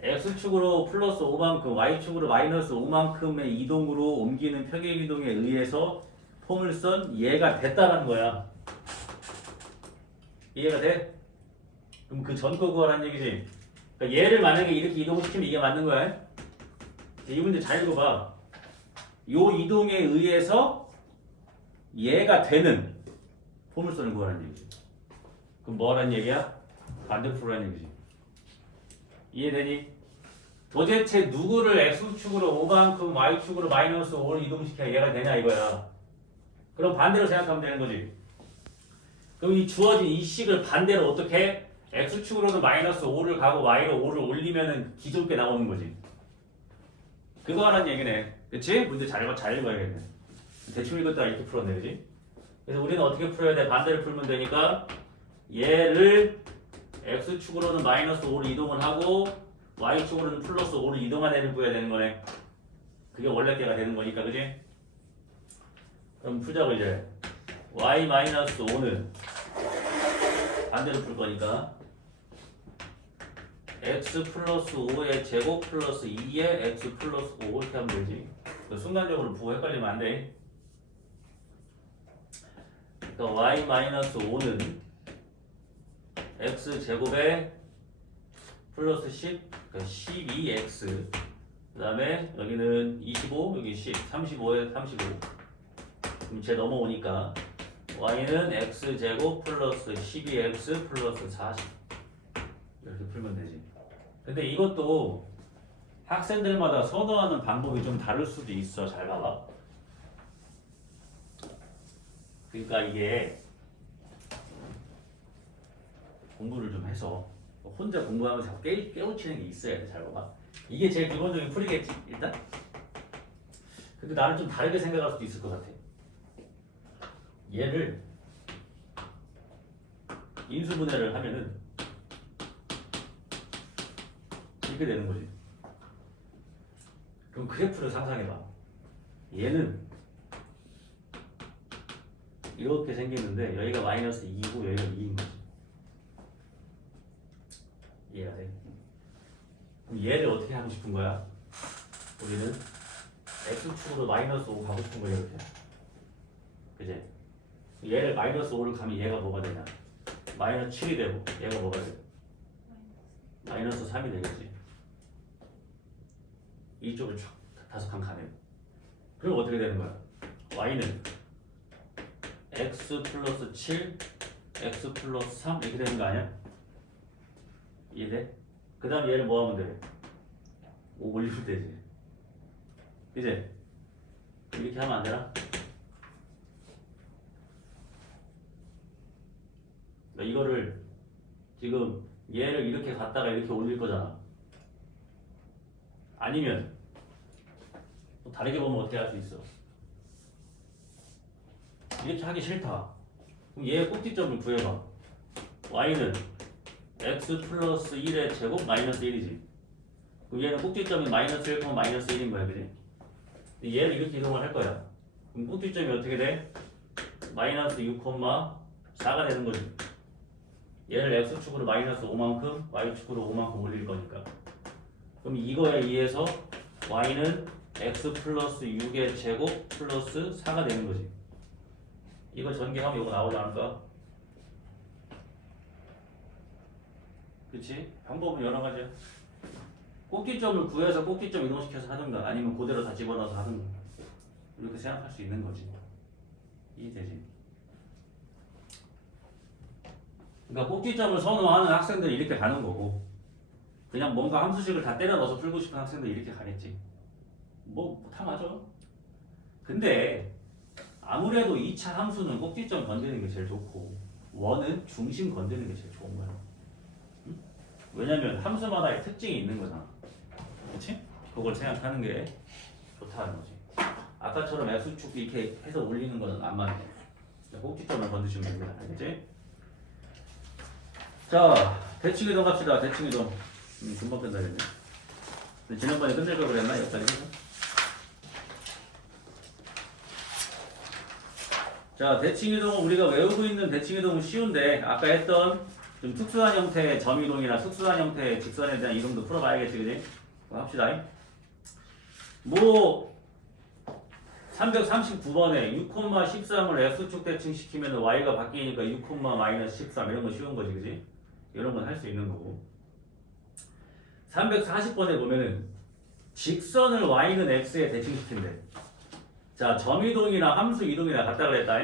x축으로 플러스 5만큼 y축으로 마이너스 5만큼의 이동으로 옮기는 평행 이동에 의해서 포물선 얘가 됐다는 거야. 이해가 돼? 그럼 그 전 거 구하라는 얘기지. 그러니까 얘를 만약에 이렇게 이동시키면 이게 맞는 거야. 이 문제 잘 읽어봐. 요 이동에 의해서 얘가 되는 포물선을 구하라는 얘기지. 그럼 뭐라는 얘기야? 반대표라는 얘기지. 이해되니? 도대체 누구를 X축으로 5만큼 Y축으로 마이너스 5를 이동시켜야 얘가 되냐 이거야. 그럼 반대로 생각하면 되는 거지. 그럼 이 주어진 이 식을 반대로 어떻게 해? X축으로는 마이너스 5를 가고 Y로 5를 올리면은 기존 게 나오는 거지. 그거 하라는 얘기네. 그치? 문제 잘 읽어야겠네. 대충 읽었다가 이렇게 풀었네, 그치? 그래서 우리는 어떻게 풀어야 돼? 반대로 풀면 되니까 얘를 X축으로는 마이너스 5를 이동을 하고 Y축으로는 플러스 5를 이동한 애를 구해야 되는 거네. 그게 원래 께가 되는 거니까, 그치? 그럼 풀자고 이제. Y 마이너스 5는 반대로 풀 거니까 x 플러스 5의 제곱 플러스 2의 x 플러스 5 이렇게 하면 되지. 순간적으로 부호 헷갈리면 안 돼. 그러니까 y 마이너스 5는 x 제곱에 플러스 10, 그러니까 12x. 그 다음에 여기는 25, 여기 10, 35에 35. 그럼 쟤 넘어오니까 y는 x 제곱 플러스 12x 플러스 40. 이렇게 풀면 되지. 근데 이것도 학생들마다 선호하는 방법이 좀 다를 수도 있어. 잘 봐봐. 그러니까 이게 공부를 좀 해서 혼자 공부하면서 자꾸 깨우치는 게 있어야 돼. 잘 봐봐. 이게 제일 기본적인 풀이겠지 일단. 근데 나는 좀 다르게 생각할 수도 있을 것 같아. 얘를 인수분해를 하면은 이렇게 되는 거지. 그럼 그래프를 상상해봐. 얘는 이렇게 생기는데 여기가 마이너스 2이고 여기가 2인 거지. 이해가 돼? 그럼 얘를 어떻게 하고 싶은 거야? 우리는 x축으로 마이너스 5 가고 싶은 거야 이렇게. 그지? 얘를 마이너스 5를 가면 얘가 뭐가 되냐? 마이너스 7이 되고 얘가 뭐가 돼? 마이너스 3이 되겠지. 이쪽을 쫙 다섯 칸 가네. 그럼 어떻게 되는 거야? y는 x 플러스 7, x 플러스 3 이렇게 되는 거 아니야? 이해돼? 그 다음 얘를 뭐 하면 돼? 5 올리면 되지. 이제 이렇게 하면 안 되나? 이거를 지금 얘를 이렇게 갖다가 이렇게 올릴 거잖아. 아니면 또 다르게 보면 어떻게 할 수 있어? 이렇게 하기 싫다. 그럼 얘의 꼭지점을 구해봐. y는 x 플러스 1의 제곱 마이너스 1이지. 그럼 얘는 꼭지점이 마이너스 1, 마이너스 1인 거야, 그지? 얘를 이렇게 이동을 할 거야. 그럼 꼭지점이 어떻게 돼? 마이너스 6,4가 되는 거지. 얘를 x축으로 마이너스 5만큼, y축으로 5만큼 올릴 거니까. 그럼 이거에 의해서 y는 x 플러스 6의 제곱 플러스 4가 되는 거지. 이거 전개하면 이거 나오지 않을까? 그치? 방법은 여러 가지야. 꼭지점을 구해서 꼭지점 이동시켜서 하든가 아니면 그대로 다 집어넣어서 하든가 이렇게 생각할 수 있는 거지. 이해되지? 그러니까 꼭지점을 선호하는 학생들이 이렇게 가는 거고 그냥 뭔가 함수식을 다 때려 넣어서 풀고 싶은 학생들이 이렇게 가겠지. 뭐 다 맞아. 근데 아무래도 2차 함수는 꼭지점 건드는 게 제일 좋고 원은 중심 건드는 게 제일 좋은 거야. 응? 왜냐면 함수마다의 특징이 있는 거잖아. 그치? 그걸 생각하는 게 좋다는 거지. 아까처럼 X축 이렇게 해서 올리는 거는 안 맞네. 꼭지점을 건드시면 됩니다. 알겠지? 자, 대칭이동 갑시다. 대칭이동. 금방 끝나겠네. 지난번에 끝낼 걸 그랬나? 여기까지 해서. 자, 대칭이동은 우리가 외우고 있는 대칭이동은 쉬운데 아까 했던 좀 특수한 형태의 점이동이나 특수한 형태의 직선에 대한 이동도 풀어봐야겠지, 그지? 합시다. 뭐 339번에 6,13을 X축 대칭시키면 Y가 바뀌니까 6, 마이너스 13 이런 거 쉬운 거지, 그지? 이런 건 할 수 있는 거고 340번에 보면은 직선을 Y는 X에 대칭시킨대. 자, 점이동이나 함수 이동이나 같다 그랬다.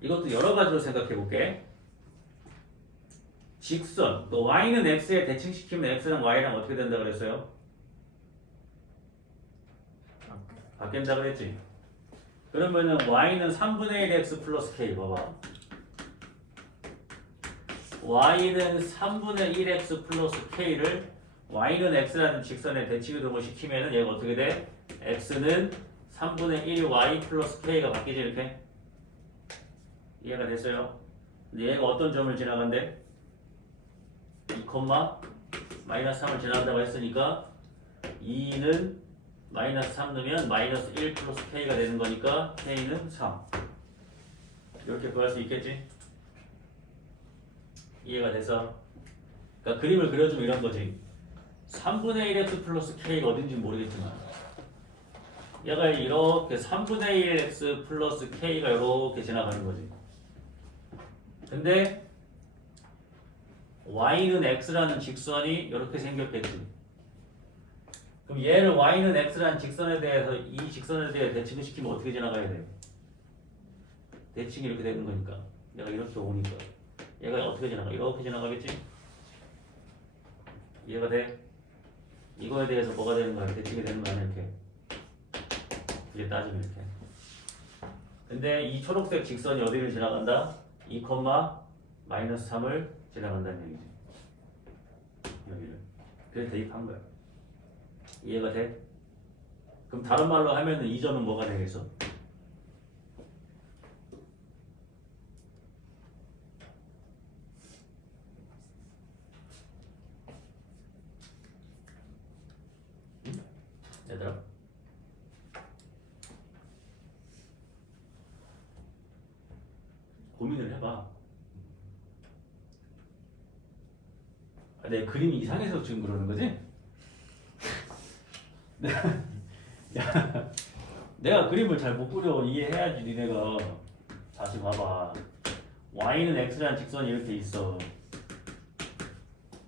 이것도 여러 가지로 생각해 볼게. 직선, 또 y는 x에 대칭시키면 x랑 y랑 어떻게 된다 그랬어요? 바뀐다 그랬지. 그러면은 y는 3분의 1 x 플러스 k 봐봐. y는 3분의 1 x 플러스 k를 y는 x라는 직선에 대칭이동을 시키면은 얘가 어떻게 돼? x는 3분의 1 y 플러스 k가 바뀌지 이렇게. 이해가 됐어요? 근데 얘가 어떤 점을 지나간대? 2, 마이너스 3을 지나간다고 했으니까 2는 마이너스 3 넣으면 마이너스 1 플러스 k가 되는 거니까 k는 3. 이렇게 구할 수 있겠지? 이해가 돼서? 그러니까 그림을 그려주면 이런 거지. 3분의 1x 플러스 k가 어딘지 모르겠지만 얘가 이렇게 3분의 1x 플러스 k가 이렇게 지나가는 거지. 근데 y는 x라는 직선이 이렇게 생겼겠지. 그럼 얘를 y는 x라는 직선에 대해서 이 직선에 대해 대칭을 시키면 어떻게 지나가야 돼? 대칭이 이렇게 되는 거니까 얘가 이렇게 오니까 얘가 어떻게 지나가? 이렇게 지나가겠지? 이해가 돼? 이거에 대해서 뭐가 되는 거야? 대칭이 되는 거 아니야? 이렇게 이제 따지면 이렇게. 근데 이 초록색 직선이 어디를 지나간다? 2, 마이너스 3을 지나간다는 얘기지. 여기를. 그래서 대입한 거야. 이해가 돼? 그럼 다른 말로 하면은 이 점은 뭐가 되겠어? 응? 얘들아? 고민을 해봐. 내 그림이 이상해서 지금 그러는 거지? 내가 그림을 잘 못 그려. 이해해야지 니네가. 다시 봐봐. y는 x라는 직선이 이렇게 있어.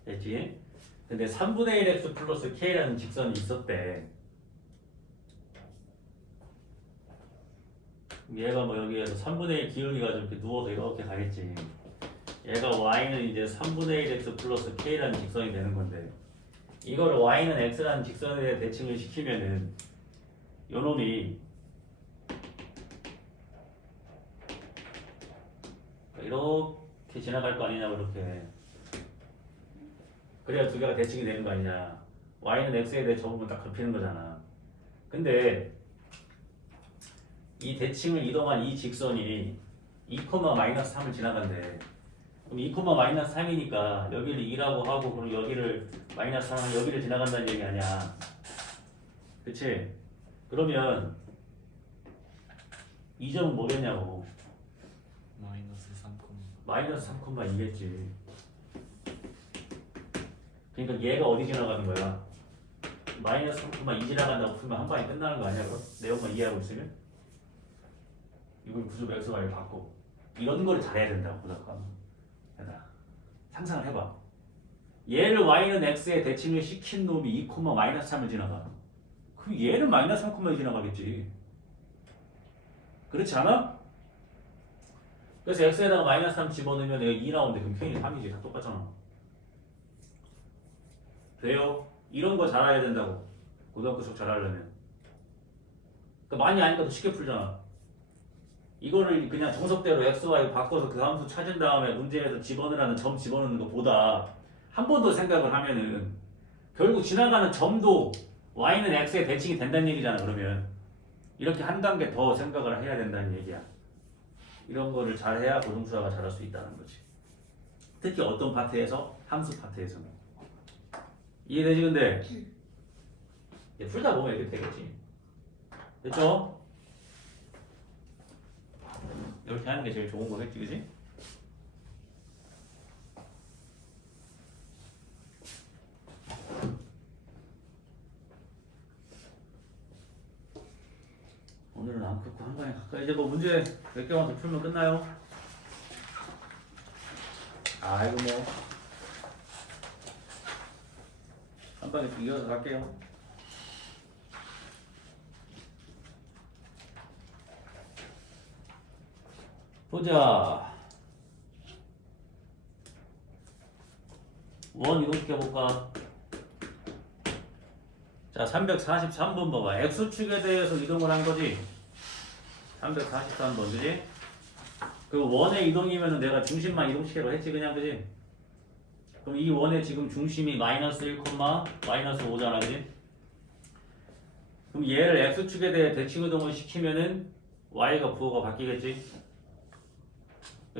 됐지? 근데 3분의 1x 플러스 k라는 직선이 있었대. 얘가 뭐 여기에서 3분의 1 기울기 가지고 이렇게 누워서 이렇게 가겠지. 얘가 y는 이제 3분의 1x 플러스 k라는 직선이 되는 건데 이거를 y는 x라는 직선에 대해 대칭을 시키면은 요 놈이 이렇게 지나갈 거 아니냐고 이렇게. 그래야 두 개가 대칭이 되는 거 아니냐. y는 x에 대해 적으면 딱 겹치는 거잖아. 근데 이 대칭을 이동한 이 직선이 2, 마이너스 3을 지나간대. 그럼 2, 마이너스 3이니까 여기를 2라고 하고 그럼 여기를 마이너스 3하면 여기를 지나간다는 얘기 아니야. 그치? 그러면 이 점은 뭐겠냐고. 마이너스 3,2겠지. 그러니까 얘가 어디 지나가는 거야? 마이너스 3,2 지나간다고 풀면 한 방에 끝나는 거 아니야? 그럼? 내용만 이해하고 있으면? 이걸 구조 x, y를 바꿔. 이런 거를 잘해야 된다고 보다가. 얘들아, 상상을 해봐. 얘를 y는 x에 대칭을 시킨 놈이 2, 마이너스 3을 지나가. 그럼 얘는 마이너스 3,2 지나가겠지. 그렇지 않아? 그래서 x에다가 마이너스 3 집어넣으면 얘가 2 나오는데 그럼 k는 3이지. 다 똑같잖아. 돼요? 이런 거 잘 알아야 된다고. 고등학교 수업 잘 하려면. 그러니까 많이 아니까 더 쉽게 풀잖아. 이거를 그냥 정석대로 x, y 바꿔서 그 함수 찾은 다음에 문제에서 집어넣으라는 점 집어넣는 것보다 한 번 더 생각을 하면은 결국 지나가는 점도 y는 x에 대칭이 된다는 얘기잖아. 그러면 이렇게 한 단계 더 생각을 해야 된다는 얘기야. 이런 거를 잘해야 고등수학을 잘할 수 있다는 거지. 특히 어떤 파트에서? 함수 파트에서는. 이해되지 근데? 풀다 보면 이렇게 되겠지. 됐죠? 이렇게 하는 게 제일 좋은 거겠지, 그지? 오늘은 안 풀고 한 방에 갈까? 이제 뭐 문제 몇 개만 더 풀면 끝나요? 아이고 뭐 한 방에 이어서 갈게요. 보자. 원 이동시켜볼까? 자, 343번 봐봐. X축에 대해서 이동을 한 거지. 343번, 그지? 그 원의 이동이면은 내가 중심만 이동시키라고 했지, 그냥, 그지? 그럼 이 원의 지금 중심이 마이너스 1, 마이너스 5잖아, 그지? 그럼 얘를 X축에 대해 대칭 이동을 시키면은 Y가 부호가 바뀌겠지?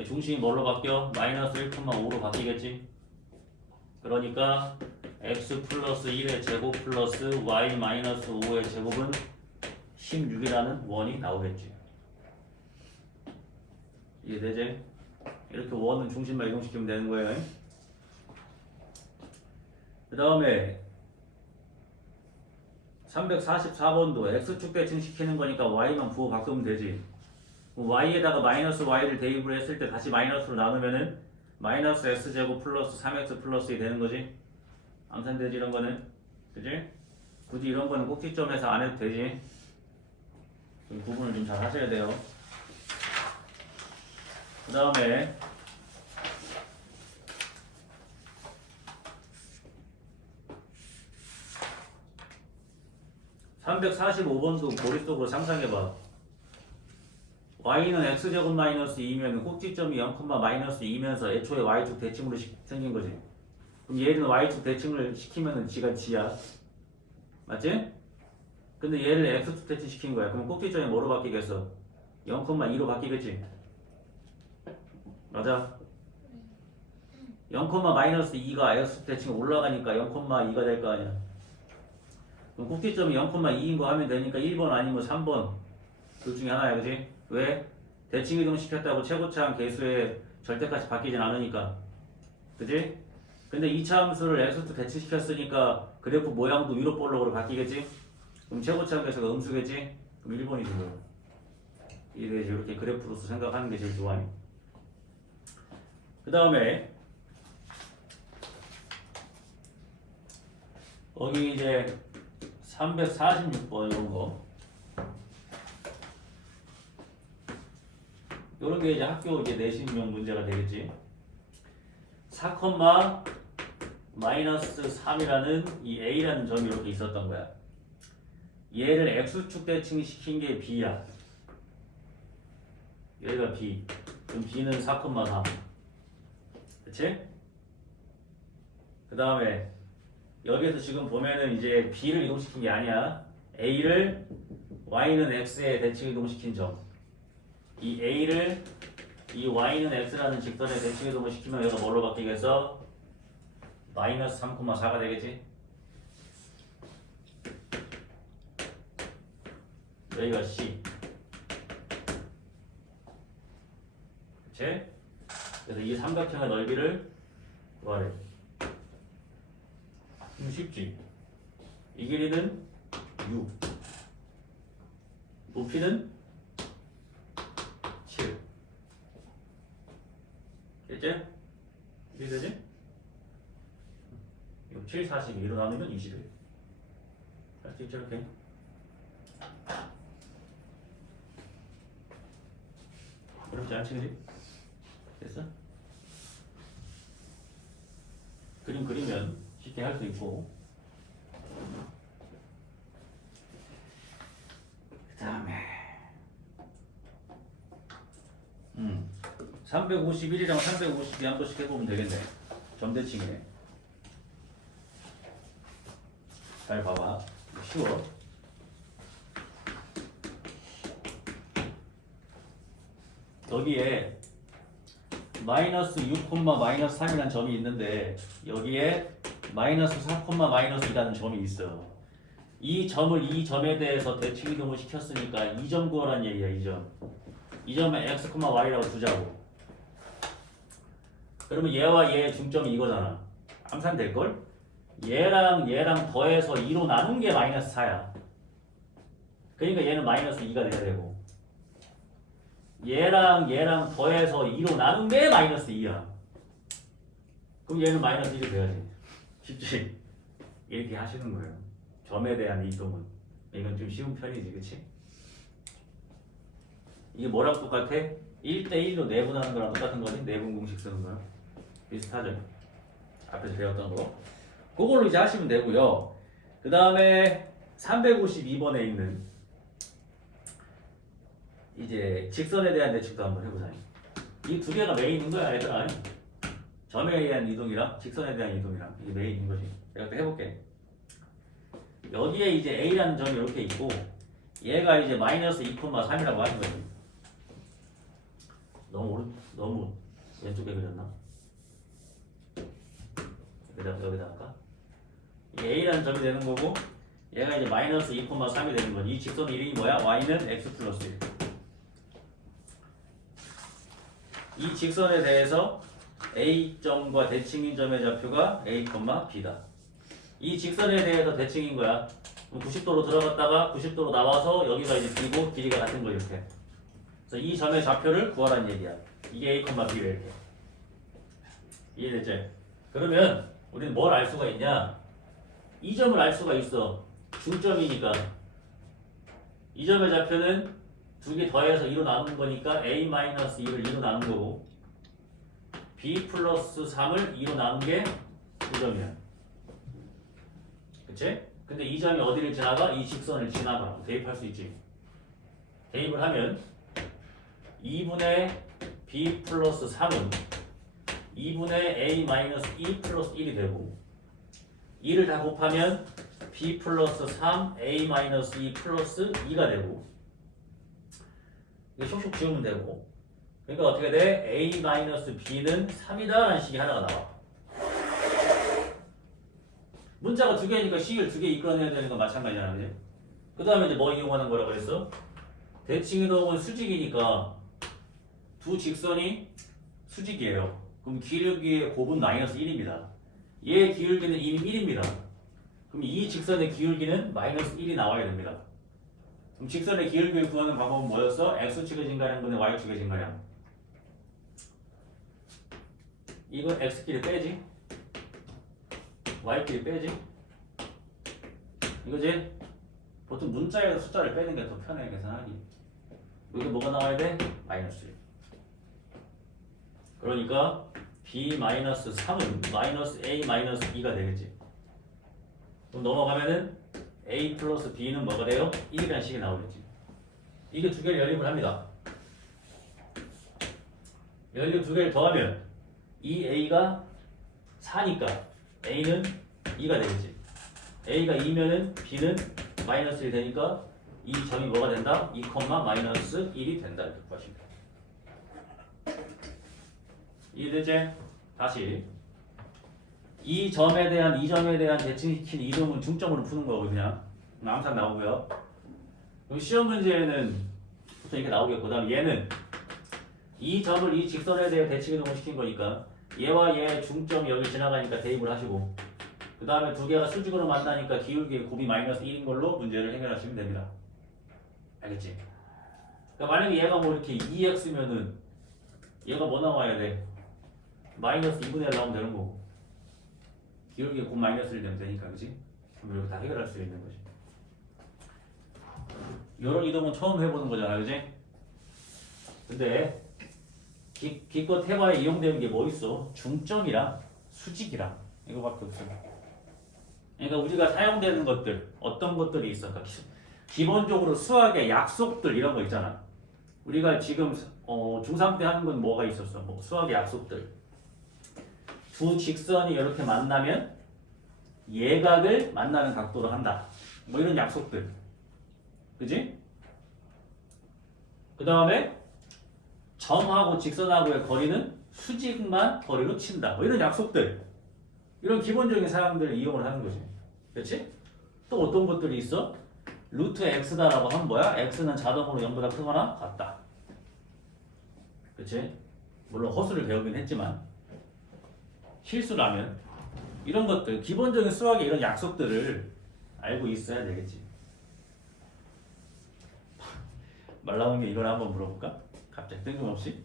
중심이 뭘로 바뀌어? 마이너스 1, 5로 바뀌겠지? 그러니까 x 플러스 1의 제곱 플러스 y 마이너스 5의 제곱은 16이라는 원이 나오겠지. 이해되지? 이렇게 원은 중심만 이동시키면 되는 거예요. 그 다음에 344번도 x축 대칭시키는 거니까 y만 부호 바꾸면 되지. y에다가 마이너스 y를 대입을 했을 때 다시 마이너스로 나누면은 마이너스 x제곱 플러스 3x 플러스 2 되는 거지. 암산되지 이런 거는. 그지? 굳이 이런 거는 꼭지점에서 안 해도 되지. 좀 구분을 좀 잘 하셔야 돼요. 그 다음에 345번도 머릿속으로 상상해봐. y는 x제곱 마이너스 2면 꼭지점이 0, 마이너스 2면서 애초에 y축 대칭으로 생긴 거지. 그럼 얘는 y축 대칭을 시키면은 지가 지야. 맞지? 근데 얘를 x축 대칭 시킨 거야. 그럼 꼭지점이 뭐로 바뀌겠어? 0, 2로 바뀌겠지? 맞아? 0, 마이너스 2가 x축 대칭 올라가니까 0, 2가 될 거 아니야. 그럼 꼭지점이 0, 2인 거 하면 되니까 1번 아니면 3번 둘 중에 하나야. 그지? 왜? 대칭 이동 시켰다고 최고차항 계수의 절대값이 바뀌진 않으니까. 그지? 근데 이차 함수를 x축 대칭시켰으니까 그래프 모양도 위로 볼록으로 바뀌겠지? 그럼 최고차항 계수가 음수겠지? 그럼 1번이지 뭐. 이래 이렇게 그래프로서 생각하는 게 제일 좋아요. 그 다음에 여기 이제 346번 이런 거. 이런 게 이제 학교 이제 내신용 문제가 되겠지. 4, 마이너스 3이라는 이 a라는 점이 이렇게 있었던 거야. 얘를 x축 대칭 시킨 게 b야. 얘가 b. 그럼 b는 4, 3. 그치? 그 다음에 여기에서 지금 보면은 이제 b를 이동시킨 게 아니야. a를 y는 x에 대칭 이동시킨 점. 이 a를 이 y는 x라는 직선에 대칭 이동을 시키면 얘가 뭘로 바뀌겠어? 마이너스 3, 4가 되겠지? 여기가 c. 그치? 그래서 이 삼각형의 넓이를 구하래. 쉽지? 이 길이는 6, 높이는 7. 됐지? 이게 되지? 7, 42로 나누면 21. 할 수 있죠, 이렇게? 어렵지 않지, 그지? 됐어? 그림 그리면 쉽게 할 수 있고. 그 다음에 351이랑 352 한 번씩 해보면 되겠네. 점대칭이네. 잘 봐봐. 쉬워. 여기에 마이너스 6, 마이너스 3이라는 점이 있는데 여기에 마이너스 4, 마이너스 2라는 점이 있어. 이 점을 이 점에 대해서 대칭 이동을 시켰으니까 이 점 구하라는 얘기야. 이 점. 이 점에 x, y라고 두자고. 그러면 얘와 얘의 중점이 이거잖아. 암산될걸? 얘랑 얘랑 더해서 2로 나눈 게 마이너스 4야. 그러니까 얘는 마이너스 2가 돼야 되고 얘랑 얘랑 더해서 2로 나눈 게 마이너스 2야. 그럼 얘는 마이너스 1이 돼야지. 쉽지? 이렇게 하시는 거예요. 점에 대한 이동은. 이건 좀 쉬운 편이지, 그치? 이게 뭐랑 똑같아? 1대1로 내분하는 거랑 똑같은 거지. 내분 공식 쓰는 거랑 비슷하죠. 앞에서 배웠던 거. 그걸로 이제 하시면 되고요. 그 다음에 352번에 있는 이제 직선에 대한 대칭도 한번 해보자. 이 두 개가 메인인 거야, 얘들아. 점에 대한 이동이랑 직선에 대한 이동이랑 이게 메인인 거지. 내가 또 해볼게. 여기에 이제 A라는 점이 이렇게 있고 얘가 이제 마이너스 2,3이라고 하는 거지. 너무 왼쪽에 그렸나? 여기다 할까? A라는 점이 되는 거고 얘가 이제 마이너스 2,3이 되는 거지. 이 직선 이름이 뭐야? Y는 X 플러스 1. 이 직선에 대해서 A점과 대칭인 점의 좌표가 A, B다. 이 직선에 대해서 대칭인 거야. 90도로 들어갔다가 90도로 나와서 여기가 이제 B고 길이가 같은 거 이렇게. 그래서 이 점의 좌표를 구하라는 얘기야. 이게 A, B래 이렇게. 이해됐지? 그러면 우리는 뭘 알 수가 있냐? 이 점을 알 수가 있어. 중점이니까. 이 점의 좌표는 두 개 더해서 2로 나누는 거니까 A-2를 2로 나눈 거고 B 플러스 3을 2로 나눈 게 2점이야. 그치? 근데 이 점이 어디를 지나가? 이 직선을 지나가. 대입할 수 있지. 대입을 하면 2분의 B 플러스 3은 2분의 A-2 플러스 1이 되고 2를 다 곱하면 B 플러스 3, A-2 플러스 2가 되고 이거 쏙쏙 지우면 되고 그러니까 어떻게 돼? A-B는 3이다 라는 식이 하나가 나와. 문자가 두 개니까 식을 두 개 이끌어내야 되는 건 마찬가지잖아. 그지? 그 다음에 이제 뭐 이용하는 거라 그랬어? 대칭이동은 수직이니까 두 직선이 수직이에요. 그럼 기울기의 곱은 마이너스 1입니다. 얘의 기울기는 이미 1입니다. 그럼 이 직선의 기울기는 마이너스 1이 나와야 됩니다. 그럼 직선의 기울기를 구하는 방법은 뭐였어? X축의 증가량분의 Y축의 증가량. 이건 X끼리 빼지. Y끼리 빼지. 이거지? 보통 문자에서 숫자를 빼는 게 더 편해 계산하기. 여기 뭐가 나와야 돼? 마이너스 1. 그러니까 B-3은 마이너스 A-2가 되겠지. 그럼 넘어가면은 A 플러스 B는 뭐가 돼요? 1이라는 식이 나오겠지. 이게 두 개를 연립을 합니다. 연립 두 개를 더하면 이 A가 4니까 A는 2가 되겠지. A가 2면은 B는 마이너스 1 되니까 이 점이 뭐가 된다? 2, 마이너스 1이 된다. 이렇게 구하시면 돼요. 이해되지? 다시 이 점에 대한 대칭시킨 이동은 중점으로 푸는 거고 그냥 항상 나오고요. 그럼 시험 문제에는 보통 이렇게 나오겠고, 그다음 얘는 이 점을 이 직선에 대해 대칭 이동을 시킨 거니까 얘와 얘의 중점이 여기 지나가니까 대입을 하시고, 그 다음에 두 개가 수직으로 만나니까 기울기의 곱이 마이너스 1인 걸로 문제를 해결하시면 됩니다. 알겠지? 그러니까 만약에 얘가 뭐 이렇게 2x면은 얘가 뭐 나와야 돼? 마이너스 2분의 1 나오면 되는 거고, 기울기의 곱 마이너스 1 되면 되니까, 그치? 그럼 이렇게 다 해결할 수 있는 거지. 이런 이동은 처음 해보는 거잖아, 그치? 근데 기껏 해봐야 이용되는 게 뭐 있어? 중점이랑 수직이랑 이거밖에 없어. 그러니까 우리가 사용되는 것들, 어떤 것들이 있어? 그러니까 기본적으로 수학의 약속들 이런 거 있잖아. 우리가 지금 중3 때 하는 건 뭐가 있었어? 뭐 수학의 약속들. 두 직선이 이렇게 만나면 예각을 만나는 각도로 한다. 뭐 이런 약속들. 그지? 그 다음에 점하고 직선하고의 거리는 수직만 거리로 친다. 뭐 이런 약속들. 이런 기본적인 사항들을 이용을 하는 거지. 그렇지? 또 어떤 것들이 있어? 루트 x다라고 하면 뭐야? x는 자동으로 0보다 크거나 같다. 그렇지? 물론 허수를 배우긴 했지만 실수라면 이런 것들, 기본적인 수학의 이런 약속들을 알고 있어야 되겠지. 말 나온 게 이걸 한번 물어볼까? 갑자기 뜬금없이.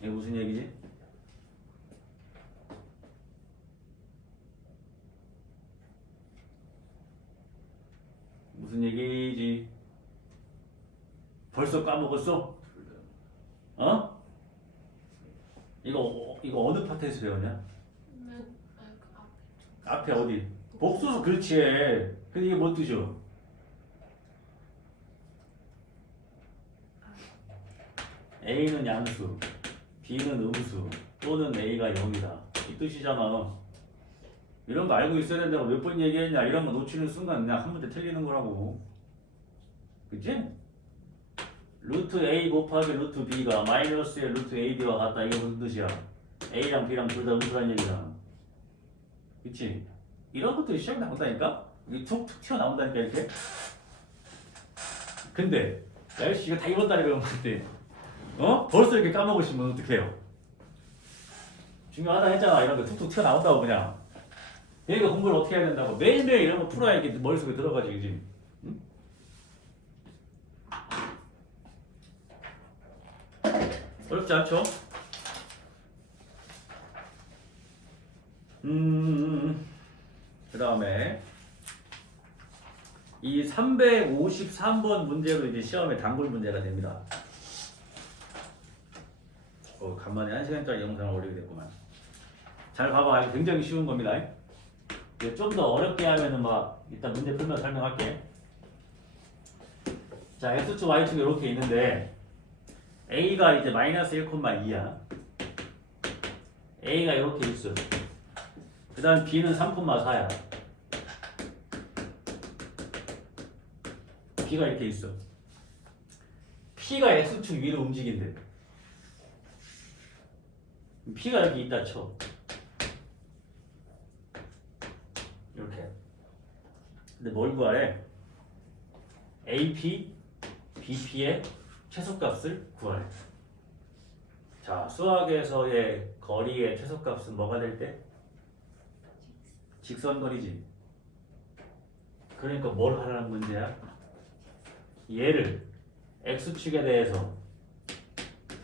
이게 무슨 얘기지? 벌써 까먹었어? 어? 이거 어느 파트에서 배웠냐? 앞에 어디? 복수수 그렇지. 근데 이게 뭔 뜻이야? A는 양수, B는 음수, 또는 A가 0이다. 이 뜻이잖아. 이런 거 알고 있어야 된다고 몇 번 얘기했냐? 이런 거 놓치는 순간 그냥 한 문제 틀리는 거라고. 그치? 루트 A 곱하기 루트 B가 마이너스의 루트 AB와 같다. 이게 무슨 뜻이야? A랑 B랑 둘 다 음수란 얘기잖아. 그치? 이런 것들이 시험에 나온다니까? 이게 툭툭 튀어나온다니까 이렇게? 근데 날씨 이거 다 이번 달에 배운 건데 벌써 이렇게 까먹으시면 어떡해요? 중요하다 했잖아. 이런 거 툭툭 튀어나온다고 그냥. 그러니까 공부를 어떻게 해야 된다고. 매일매일 이런 거 풀어야 이게 머릿속에 들어가지 그지? 응? 어렵지 않죠? 그 다음에 이 353번 문제로 이제 시험에 단골 문제가 됩니다. 간만에 1시간짜리 영상을 올리게 됐구만. 잘 봐봐. 이거 굉장히 쉬운 겁니다. 좀 더 어렵게 하면은 막 일단 문제 풀면 설명할게. 자, x축, y축 이렇게 있는데 a가 이제 마이너스 1,2야. a가 이렇게 있어. 그 다음 b는 3,4야. b가 이렇게 있어. p가 x축 위로 움직인대. p가 여기 있다 쳐. 이렇게. 근데 뭘 구하래? AP, BP의 최소값을 구하래. 자, 수학에서의 거리의 최소값은 뭐가 될 때? 직선거리지. 그러니까 뭘 하라는 문제야? 얘를 x축에 대해서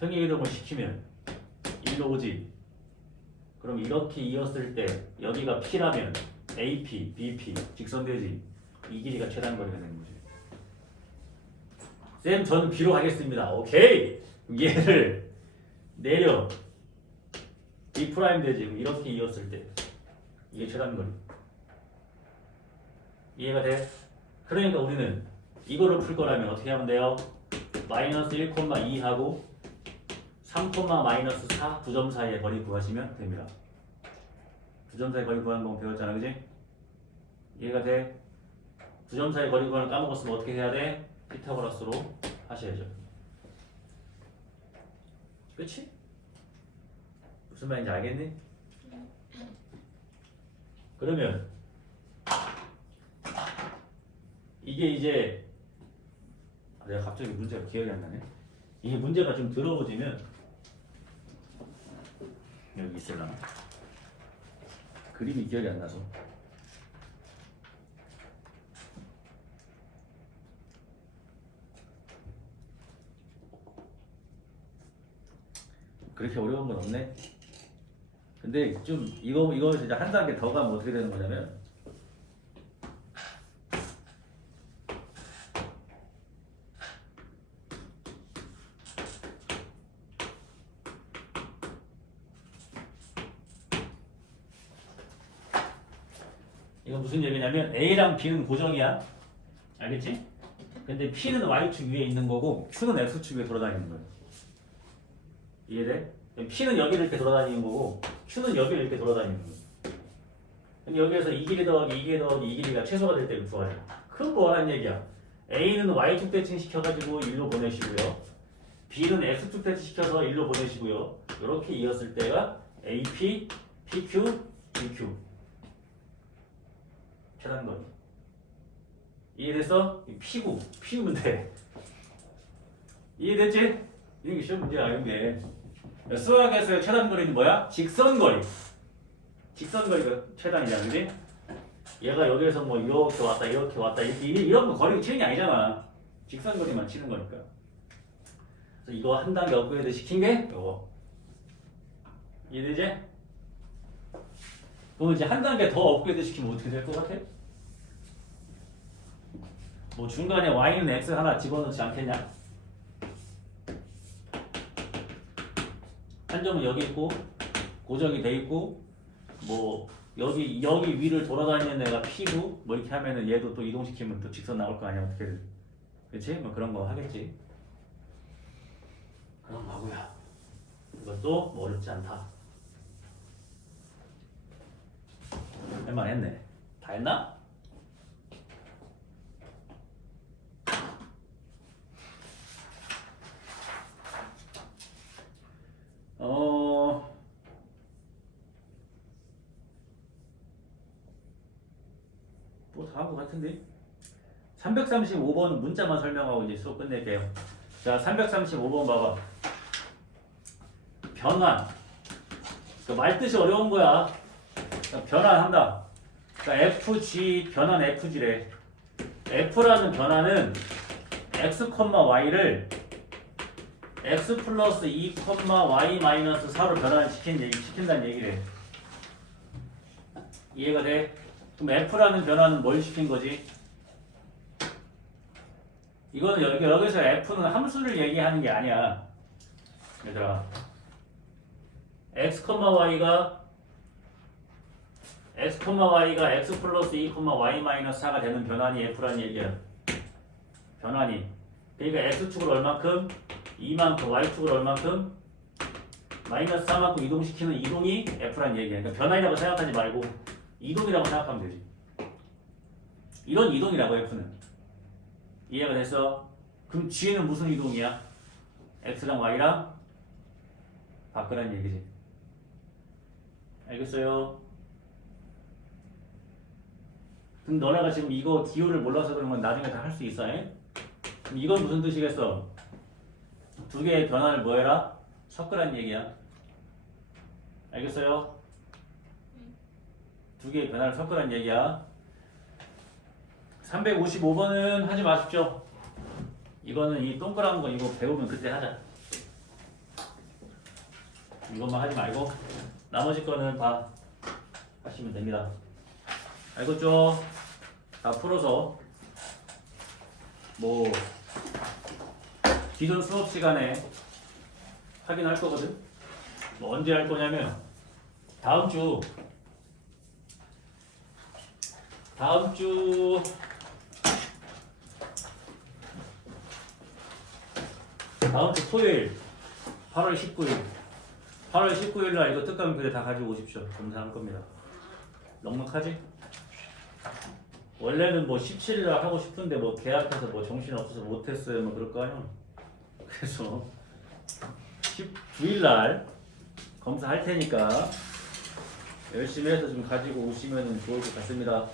평행이동을 시키면 일로 오지. 그럼 이렇게 이었을 때 여기가 P라면 AP, BP 직선되지. 이 길이가 최단거리가 되는 거지. 쌤 저는 B로 하겠습니다. 오케이. 얘를 내려 B 프라임 되지. 이렇게 이었을 때 이게 최단거리. 이해가 돼? 그러니까 우리는 이거를 풀 거라면 어떻게 하면 돼요? 마이너스 1,2하고 3,-4 두 점 사이의 거리 구하시면 됩니다. 두 점 사이 거리 구하는 거 배웠잖아, 그지? 이해가 돼? 두 점 사이 거리 구하는 까먹었으면 어떻게 해야 돼? 피타고라스로 하셔야죠. 그치? 무슨 말인지 알겠니? 그러면 이게 이제 내가 갑자기 문제가 기억이 안 나네. 이게 문제가 좀 들어오지면 여기 있을라나? 그림이 기억이 안 나서. 그렇게 어려운 건 없네. 근데 좀 이거 진짜 한 단계 더 가면 어떻게 되는 거냐면 이거 무슨 얘기냐면 A랑 B는 고정이야. 알겠지? 근데 P는 Y축 위에 있는 거고 Q는 X축 위에 돌아다니는 거야. 이해돼? P는 여기를 이렇게 돌아다니는 거고 Q는 여기를 이렇게 돌아다니는 거야. 근데 여기에서 이 길이 더하기 이 길이 더하기 이 길이가 최소가 될 때를 구하래. 그건 뭐라는 얘기야? A는 Y축 대칭 시켜가지고 1로 보내시고요. B는 X축 대칭 시켜서 1로 보내시고요. 이렇게 이었을 때가 AP, PQ, UQ 최단거리. 이해됐어? 피우면 돼. 이해됐지? 이게 시험 문제야. 이게 수학에서의 최단거리는 뭐야? 직선거리. 직선거리가 최단이잖아, 그지? 얘가 여기에서 뭐 이렇게 왔다 이런 거 거리가 치는 게 아니잖아. 직선거리만 치는 거니까. 그래서 이거 한 단계 업그레이드 시킨 게 이거. 이해되지? 그럼 이제 한 단계 더 업그레이드 시키면 어떻게 될 것 같아? 뭐 중간에 y는 x 하나 집어넣지 않겠냐? 한점은 여기 있고 고정이 돼 있고 뭐 여기 위를 돌아다니는 애가 P고 뭐 이렇게 하면은 얘도 또 이동시키면 또 직선 나올 거 아니야 어떻게든. 그렇지? 뭐 그런 거 하겠지. 그런 거고요. 이것도 뭐 어렵지 않다. 할만 했네. 다 했나? 뭐 다 한 것 같은데? 335번 문자만 설명하고 이제 수업 끝낼게요. 자, 335번 봐봐. 변환. 말 뜻이 어려운 거야. 변환한다. 그러니까 FG 변환 FG래. F라는 변환은 x, y를 x 플러스 2, y 마이너스 4로 변환을 시킨다는 얘기래. 이해가 돼? 그럼 F라는 변화는 뭘 시킨 거지? 이거는 여기서 F는 함수를 얘기하는 게 아니야. 얘들아. x, y가 x 플러스 2, y 마이너스 4가 되는 변환이 F라는 얘기야. 변환이. 그러니까 x축을 얼만큼? 2만큼, y축을 얼만큼? 마이너스 4만큼 이동시키는 이동이 F라는 얘기야. 그러니까 변환이라고 생각하지 말고 이동이라고 생각하면 되지. 이런 이동이라고 F는. 이해가 됐어? 그럼 G는 무슨 이동이야? X랑 Y랑 바꾸라는 얘기지. 알겠어요? 그럼 너네가 지금 이거 기호를 몰라서 그런 건 나중에 다 할 수 있어. 그럼 이건 무슨 뜻이겠어? 두 개의 변환을 뭐 해라? 섞으라는 얘기야. 알겠어요? 두 개의 변화를 섞으라는 얘기야. 355번은 하지 마십시오. 이거는 이 동그란 거 이거 배우면 그때 하자. 이것만 하지 말고 나머지 거는 다 하시면 됩니다. 알겠죠? 다 풀어서 뭐 기존 수업 시간에 확인할 거거든. 뭐 언제 할 거냐면 다음 주 토요일 8월 19일 날 이거 특강 교재 다 가지고 오십시오. 검사할 겁니다. 넉넉하지? 원래는 뭐 17일 날 하고 싶은데 뭐 계약해서 뭐 정신 없어서 못했어요. 뭐 그럴 거 아니야. 그래서 19일 날 검사할 테니까 열심히 해서 좀 가지고 오시면 좋을 것 같습니다.